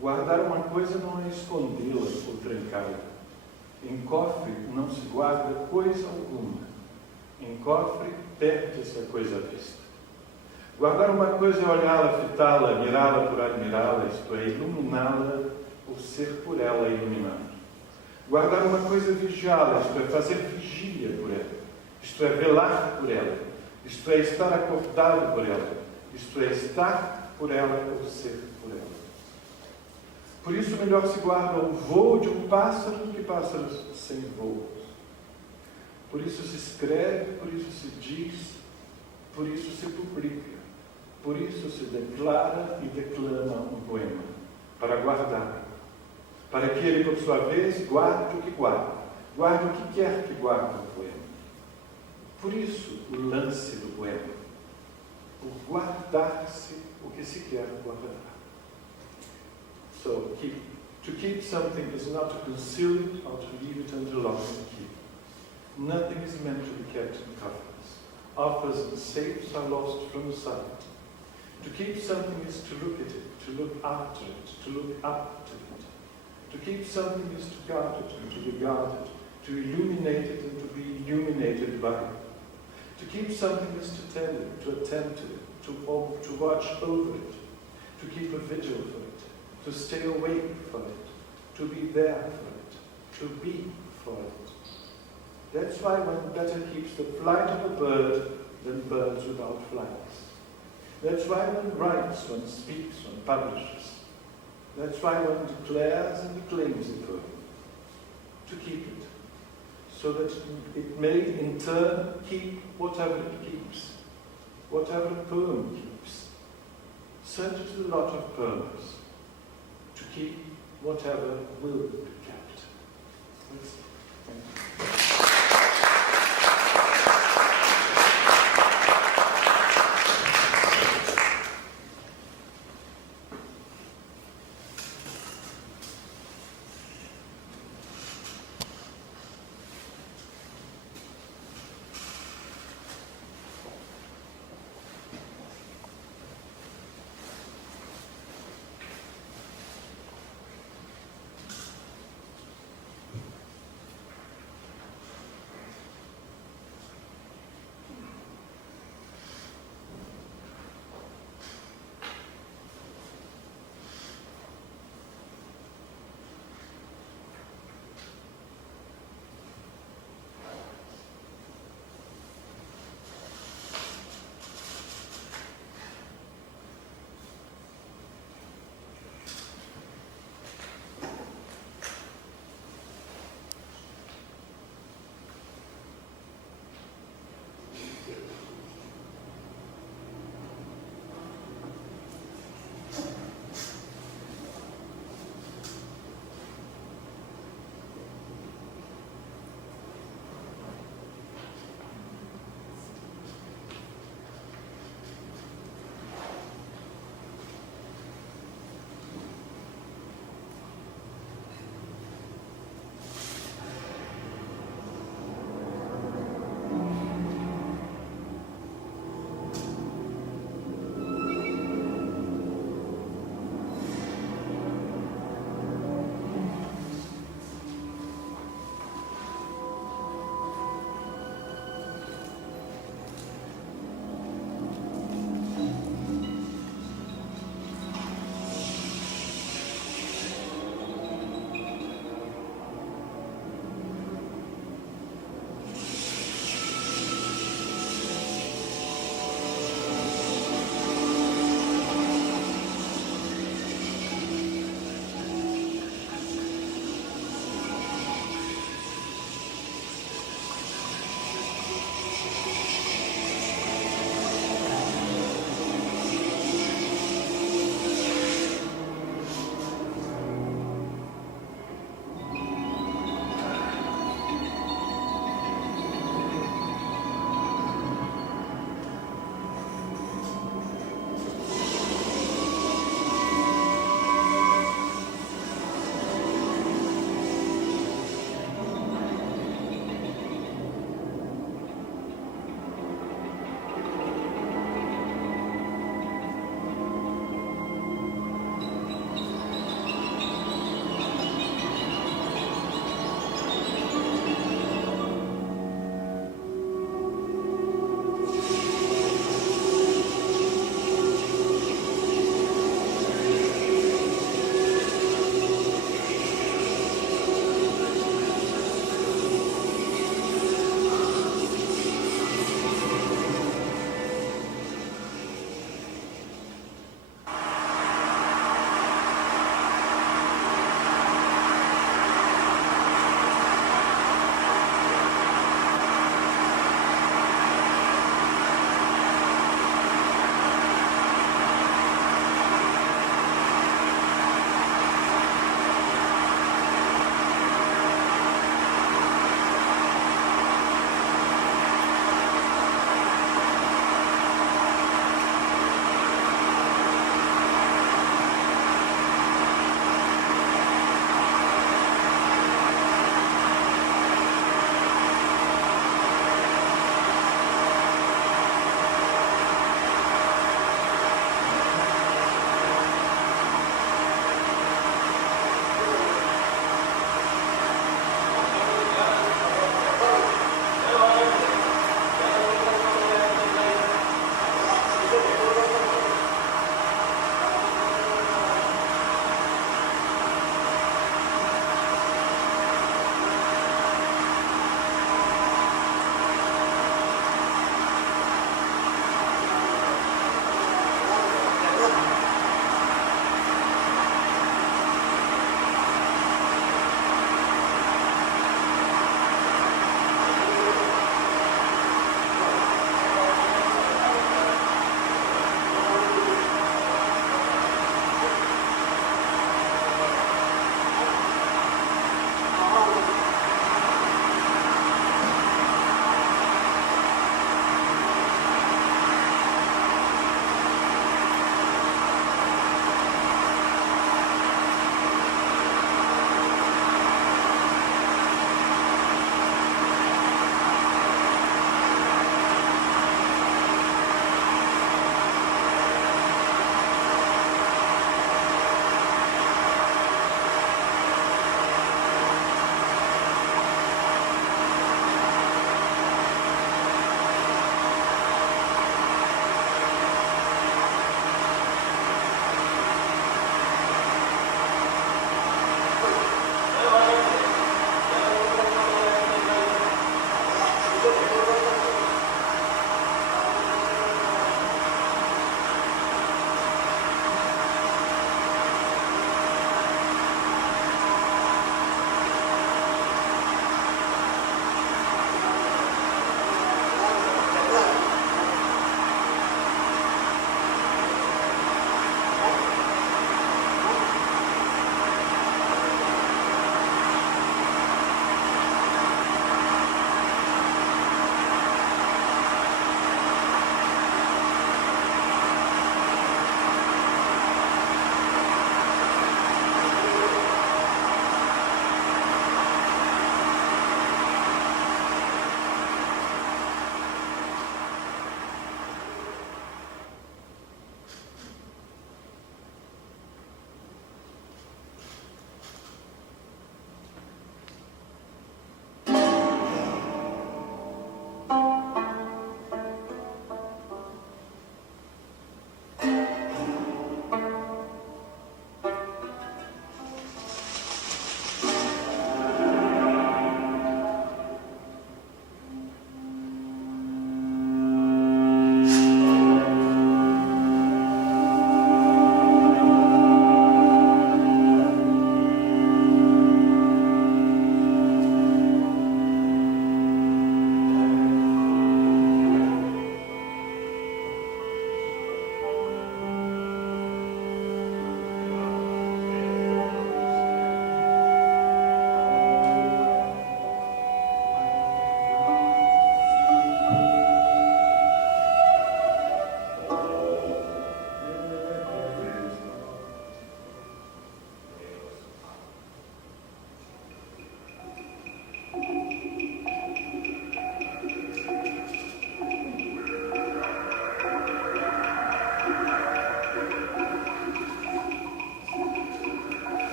Guardar uma coisa não é escondê-la ou trancá-la. Em cofre não se guarda coisa alguma. Em cofre perde-se a coisa à vista. Guardar uma coisa é olhá-la, fitá-la, mirá-la por admirá-la, isto é, iluminá-la ou ser por ela iluminado. Guardar uma coisa é vigiá-la, isto é, fazer vigília por ela, isto é, velar por ela, Isto é, estar acordado por ela. Isto é, estar por ela ou ser por ela. Por isso, melhor se guarda o voo de um pássaro do que pássaros sem voos. Por isso se escreve, por isso se diz, por isso se publica. Por isso se declara e declama um poema, para guardar. Para que ele, por sua vez, guarde o que guarda. Guarde o que quer que guarde o poema. Por isso, o lance do poema. O guardar-se o que se quer guardar. So, to keep something is not to conceal it or to leave it under lock and key. Nothing is meant to be kept in coffers. Offers and safes are lost from sight. To keep something is to look at it, to look after it, to look up to it. To keep something is to guard it and to regard it, to illuminate it and to be illuminated by it. To keep something is to tend it, to attend to it, to watch over it, to keep a vigil for it, to stay awake for it, to be there for it, to be for it. That's why one better keeps the flight of a bird than birds without flights. That's why one writes, one speaks, one publishes. That's why one declares and declaims a poem. To keep it, so that it may in turn keep whatever it keeps, whatever a poem keeps. Such is the lot of poems, to keep whatever will be kept. Thank you.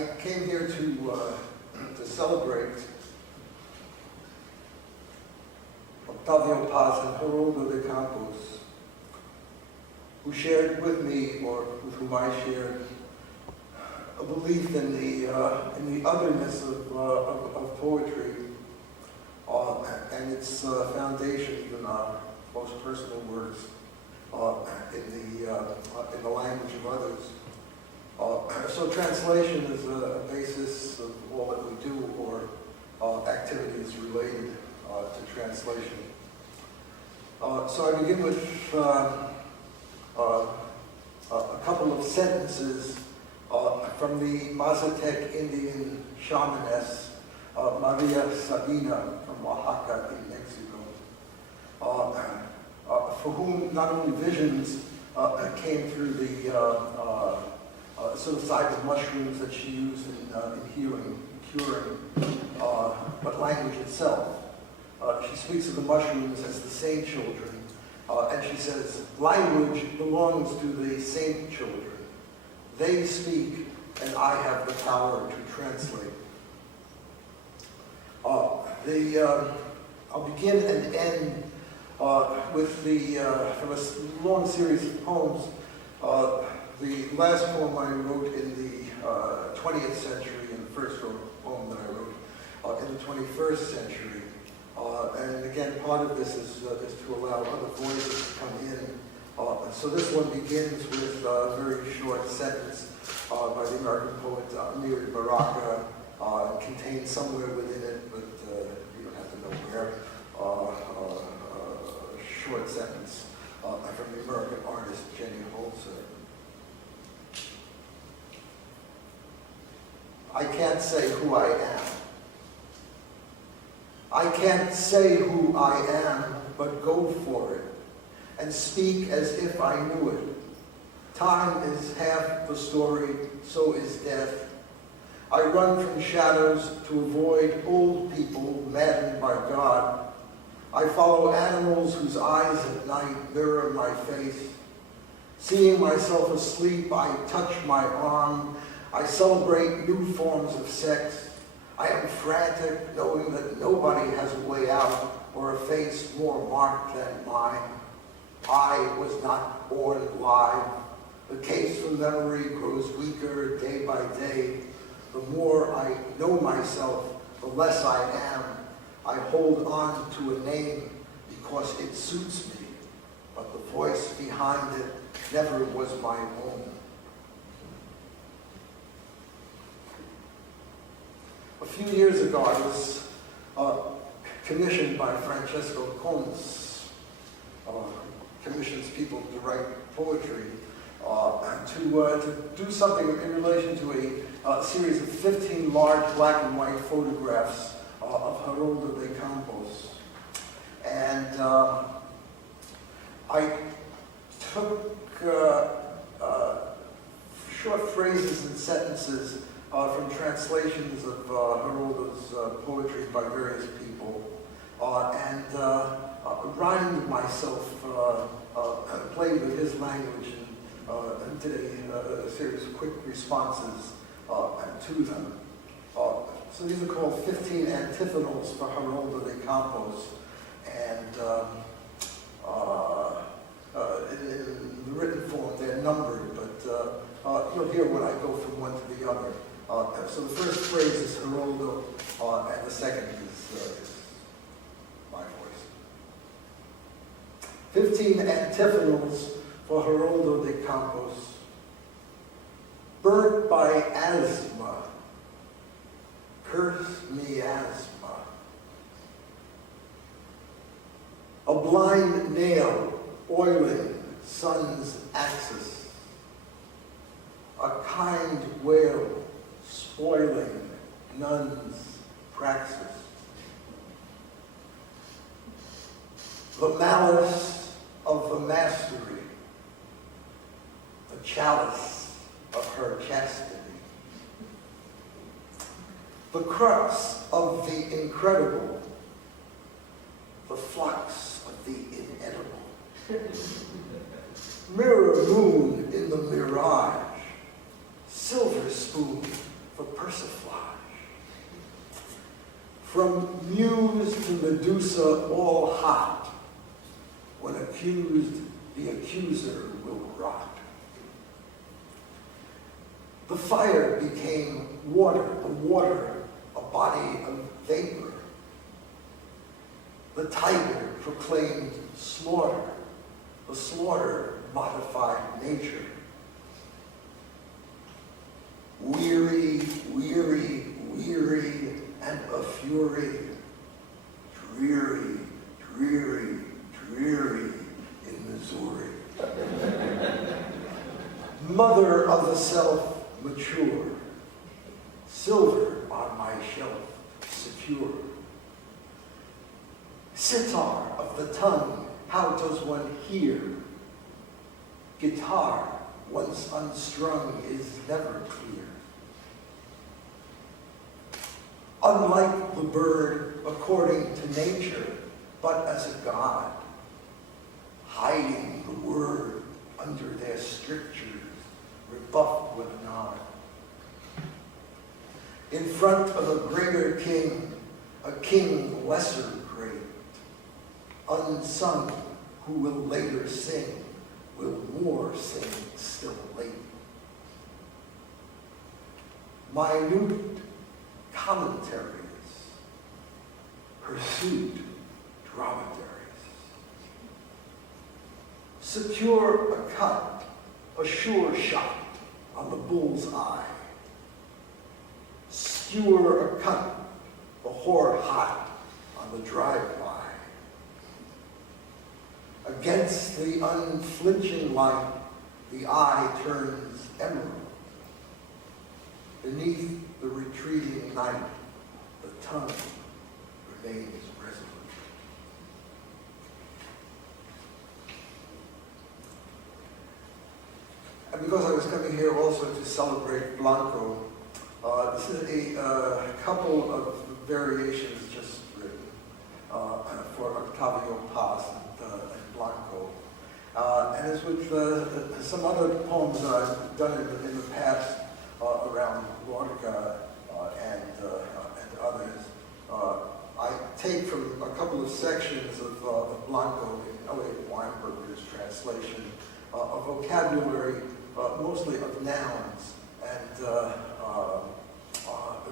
I came here to celebrate Octavio Paz and Haroldo de Campos, who shared with me, or with whom I shared, a belief in the otherness of poetry and its foundations in our most personal works in the language of others. So translation is a basis of all that we do, or activities related to translation. So I begin with a couple of sentences from the Mazatec Indian shamaness, Maria Sabina from Oaxaca in Mexico, for whom not only visions came through the psilocybin mushrooms that she used in healing, curing, but language itself. She speaks of the mushrooms as the saint children, and she says, language belongs to the saint children. They speak, and I have the power to translate. I'll begin and end with from a long series of poems. The last poem I wrote in the 20th century, and the first poem that I wrote in the 21st century. And again, part of this is to allow other voices to come in. So this one begins with a very short sentence by the American poet Amir Baraka. It contains somewhere within it, but you don't have to know where. A short sentence from the American artist Jenny Holzer. I can't say who I am. I can't say who I am, but go for it, and speak as if I knew it. Time is half the story, so is death. I run from shadows to avoid old people maddened by God. I follow animals whose eyes at night mirror my face. Seeing myself asleep, I touch my arm. I celebrate new forms of sex. I am frantic, knowing that nobody has a way out or a face more marked than mine. I was not born alive. The case for memory grows weaker day by day. The more I know myself, the less I am. I hold on to a name because it suits me, but the voice behind it never was my own. A few years ago, I was commissioned by Francesco Cones, commissions people to write poetry, to do something in relation to a series of 15 large black and white photographs of Haroldo de Campos. And I took short phrases and sentences from translations of Haroldo's poetry by various people, and rhymed myself, played with his language, and did a series of quick responses to them. So these are called 15 Antiphonals for Haroldo de Campos, and in the written form they're numbered, but you'll hear when I go from one to the other. So the first phrase is Haroldo, and the second is my voice. 15 Antiphonals for Haroldo de Campos. Burnt by asthma, curse me asthma. A blind nail oiling sun's axis. A kind whale spoiling nun's praxis. The malice of the mastery, the chalice of her chastity. The crux of the incredible, the flux of the inedible. Mirror moon in the mirage, silver spoon for persiflage. From muse to Medusa, all hot. When accused, the accuser will rot. The fire became water, the water, a body of vapor. The tiger proclaimed slaughter, the slaughter modified nature. Weary, weary, weary, and a fury, dreary, dreary, dreary in Missouri. Mother of the self mature, silver on my shelf secure. Sitar of the tongue, how does one hear? Guitar, once unstrung, is never clear. Unlike the bird, according to nature, but as a god, hiding the word under their strictures, rebuffed with a nod. In front of a greater king, a king lesser great, unsung, who will later sing, will more sing still late. Minute commentaries, pursuit dromedaries. Secure a cut, a sure shot on the bull's eye. Skewer a cut, the whore hot on the drive-by. Against the unflinching light, the eye turns emerald. Beneath the retreating night, the tongue remains resolute. And because I was coming here also to celebrate Blanco, this is a couple of variations just written for Octavio Paz and Blanco. And it's with some other poems that I've done in the past around Lorca and others. I take from a couple of sections of Blanco in Elliot Weinberger's translation, a vocabulary mostly of nouns, and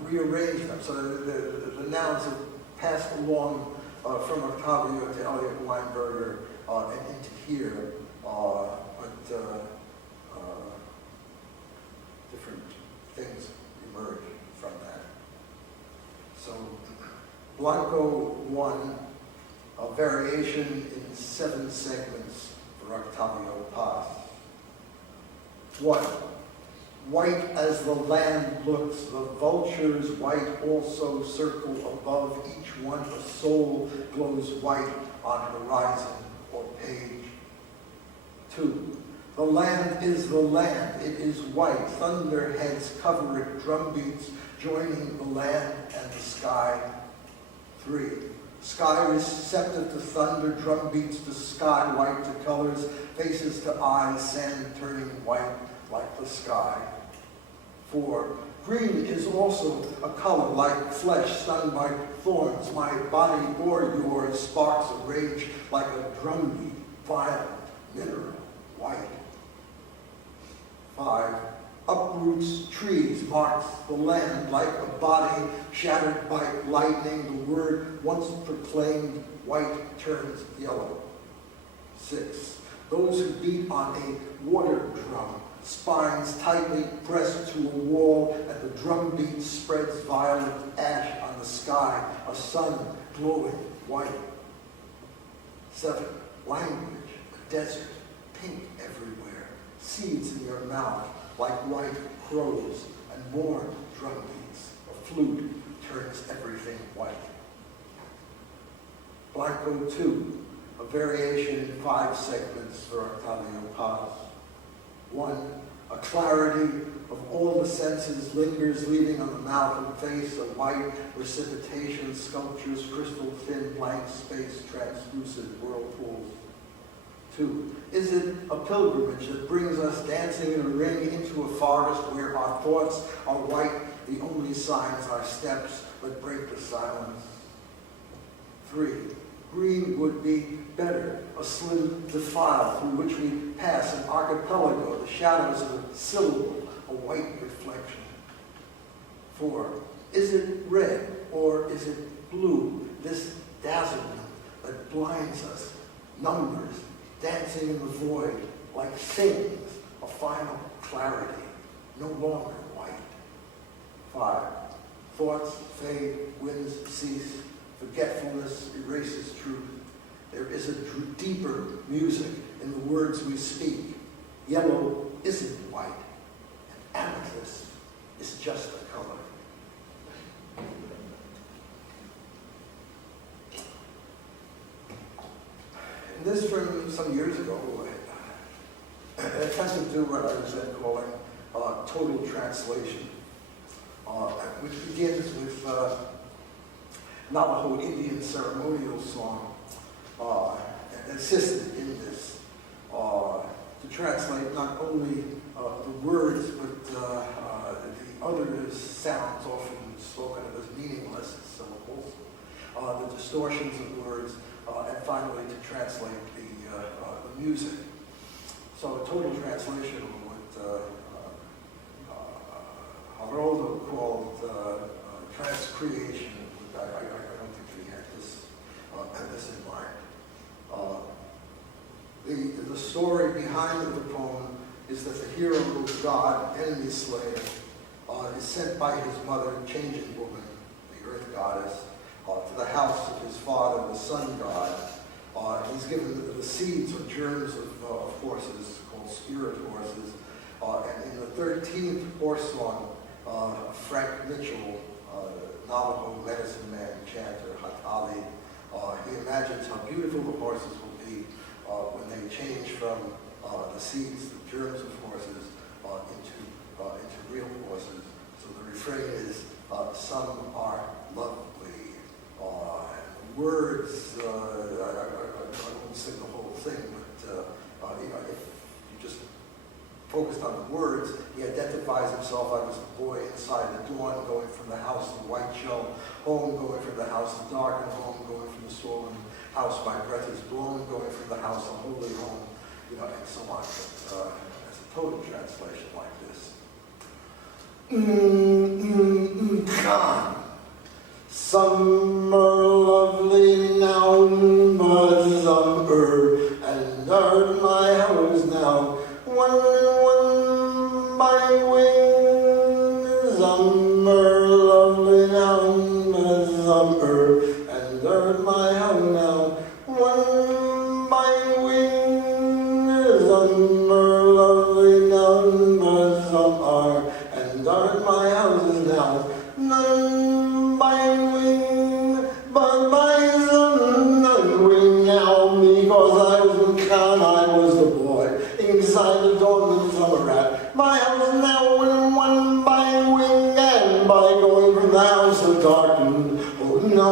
rearrange them. So the nouns have passed along from Octavio to Elliot Weinberger and into here, but different things emerge from that. So Blanco 1, a variation in 7 segments for Octavio Paz. 1. White as the land looks, the vultures white also circle above each one. A soul glows white on horizon or page. 2. The land is the land, it is white. Thunderheads cover it, drumbeats joining the land and the sky. 3. Sky receptive to thunder, drumbeats to sky, white to colors, faces to eyes, sand turning white like the sky. 4. Green is also a color like flesh stung by thorns. My body or yours sparks a rage like a drumbeat, violent, mineral, white. 5. Uproots trees, marks the land like a body shattered by lightning. The word once proclaimed, white turns yellow. 6. Those who beat on a water drum, spines tightly pressed to a wall, and the drum beat spreads violet ash on the sky, a sun glowing white. 7. Language, a desert, pink everywhere, seeds in your mouth like white crows, and more drum beats. A flute turns everything white. Blanco 2, a variation in 5 segments for Octavio Paz. 1. A clarity of all the senses lingers, leaving on the mouth and face a white precipitation, sculptures, crystal thin, blank space, translucid whirlpools. 2. Is it a pilgrimage that brings us dancing in a ring into a forest where our thoughts are white the only signs are steps that break the silence. 3. Green would be better, a slim defile through which we pass an archipelago, the shadows of a syllable, a white reflection. 4. Is it red or is it blue, this dazzlement that blinds us? Numbers dancing in the void like things, a final clarity, no longer white. 5. Thoughts fade, winds cease, forgetfulness erases truth. There is a deeper music in the words we speak. Yellow isn't white, and amethyst is just a color. And this from some years ago, it has to do what I was then calling total translation, which begins with Navajo Indian ceremonial song, and assisted in this to translate not only the words but the other sounds often spoken of as meaningless syllables, the distortions of words, and finally to translate the music. So a total translation of what Haroldo called transcreation. I don't think we had this in mind. The story behind the poem is that the hero god, enemy slayer, is sent by his mother, changing woman, the earth goddess, to the house of his father, the sun god. He's given the seeds or germs of horses called spirit horses. And in the 13th horse song, Frank Mitchell, Navajo medicine man, chanter, Hatali, he imagines how beautiful the horses will be when they change from the seeds, the germs of horses, into real horses. So the refrain is, some are lovely. Words, I won't sing the whole thing, but if you just focused on the words, he identifies himself. I was a boy inside the dawn, going from the house of the white shell, home, going from the house of dark, and home, going from the swollen house my breath is blown, going from the house of holy home, and so on. But as a total translation like this. Khan. Some are lovely now, but some and are my hours now. One by wings, some are lovely now, but some and are my house now. One by wings, some are lovely now, but some are and are my houses now. None by wing, but by some wing now, because I was in Khan, I was the boy, inside the dawn of the summer rat. My house now in one by wing, and by going from the house of darkened, oh no,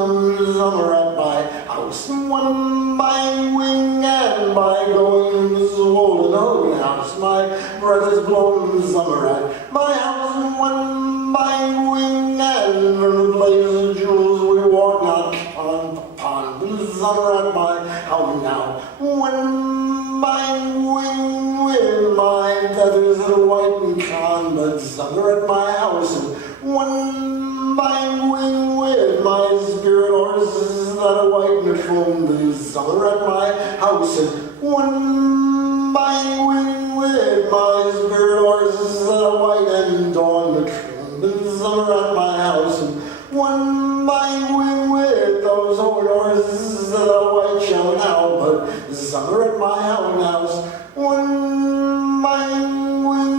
summer rat, my house one by wing, and by going from the swollen old house, my breath is blown summer rat. My house one by wing, and from the blaze of jewels we walk not on the summer at my house now. One by wing with my feathers that are white and calm, but summer at my house. One by wing with my spirit horses that are white and foam, but summer at my house. One by wing with my spirit horses that are white and dawn the summer at my house, and one by wing with those old horses that are white shall now, but summer at my house. One by wing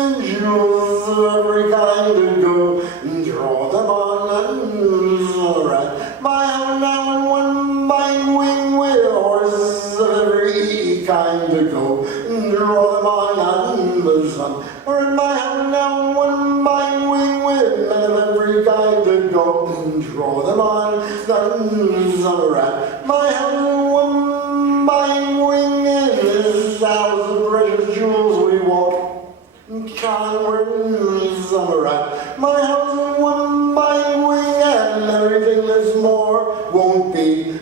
and jewels of every kind to go and draw them on and summer at my house now, and one by wing with horses of every kind to go and draw them on and summer at my house now, one by wing with men of every kind to go and draw them on summer at my house. One by wing in this house of precious jewels we walk and conward my house in one by wing, and everything that's more won't be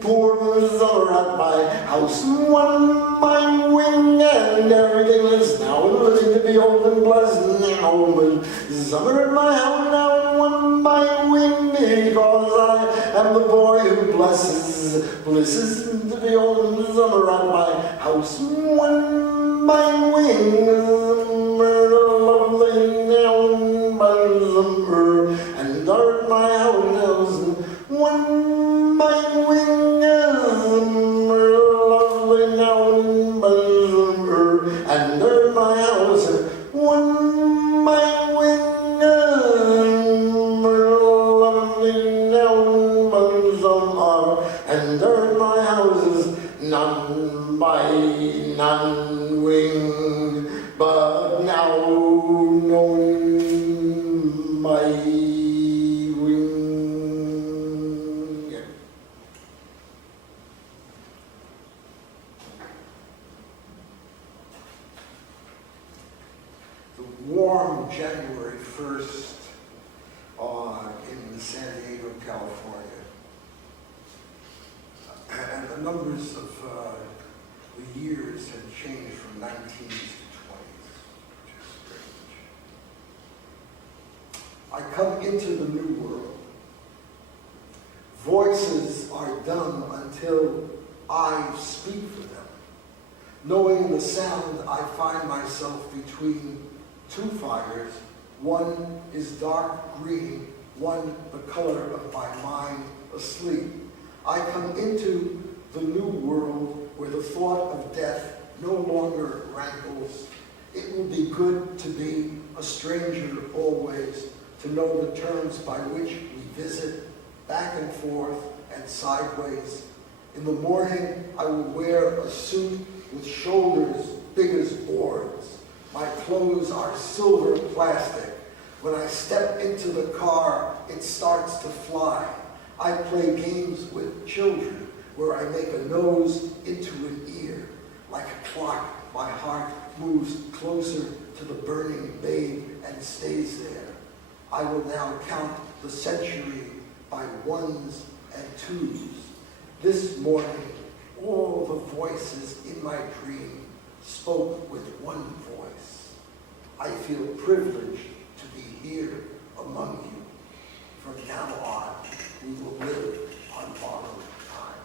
poor summer at my house in one by wing, and everything that's now living to be old and blessed now, but summer at my house now in one by wing, because I am the boy who blesses to be old and summer at my house in one by wing, lovely now by summer, and at my house one by wing, lovely now by summer, and at my house one by wing, lovely now by summer, and at my house none by none wing, but now known my wing. The warm January 1st in San Diego, California, and the numbers of the years had changed from 19s to 20s, which is strange. I come into the new world. Voices are dumb until I speak for them. Knowing the sound, I find myself between two fires. One is dark green, one the color of my mind asleep. I come into the new world where the thought of death no longer rankles. It will be good to be a stranger always, to know the terms by which we visit, back and forth and sideways. In the morning, I will wear a suit with shoulders big as boards. My clothes are silver plastic. When I step into the car, it starts to fly. I play games with children where I make a nose into an ear. Like a clock, my heart moves closer to the burning babe and stays there. I will now count the century by ones and twos. This morning, all the voices in my dream spoke with one voice. I feel privileged to be here among you. From now on, we will live on borrowed time.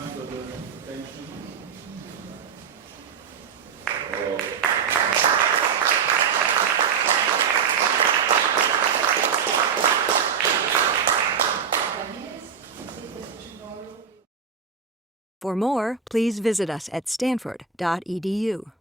much for the attention. For more, please visit us at stanford.edu.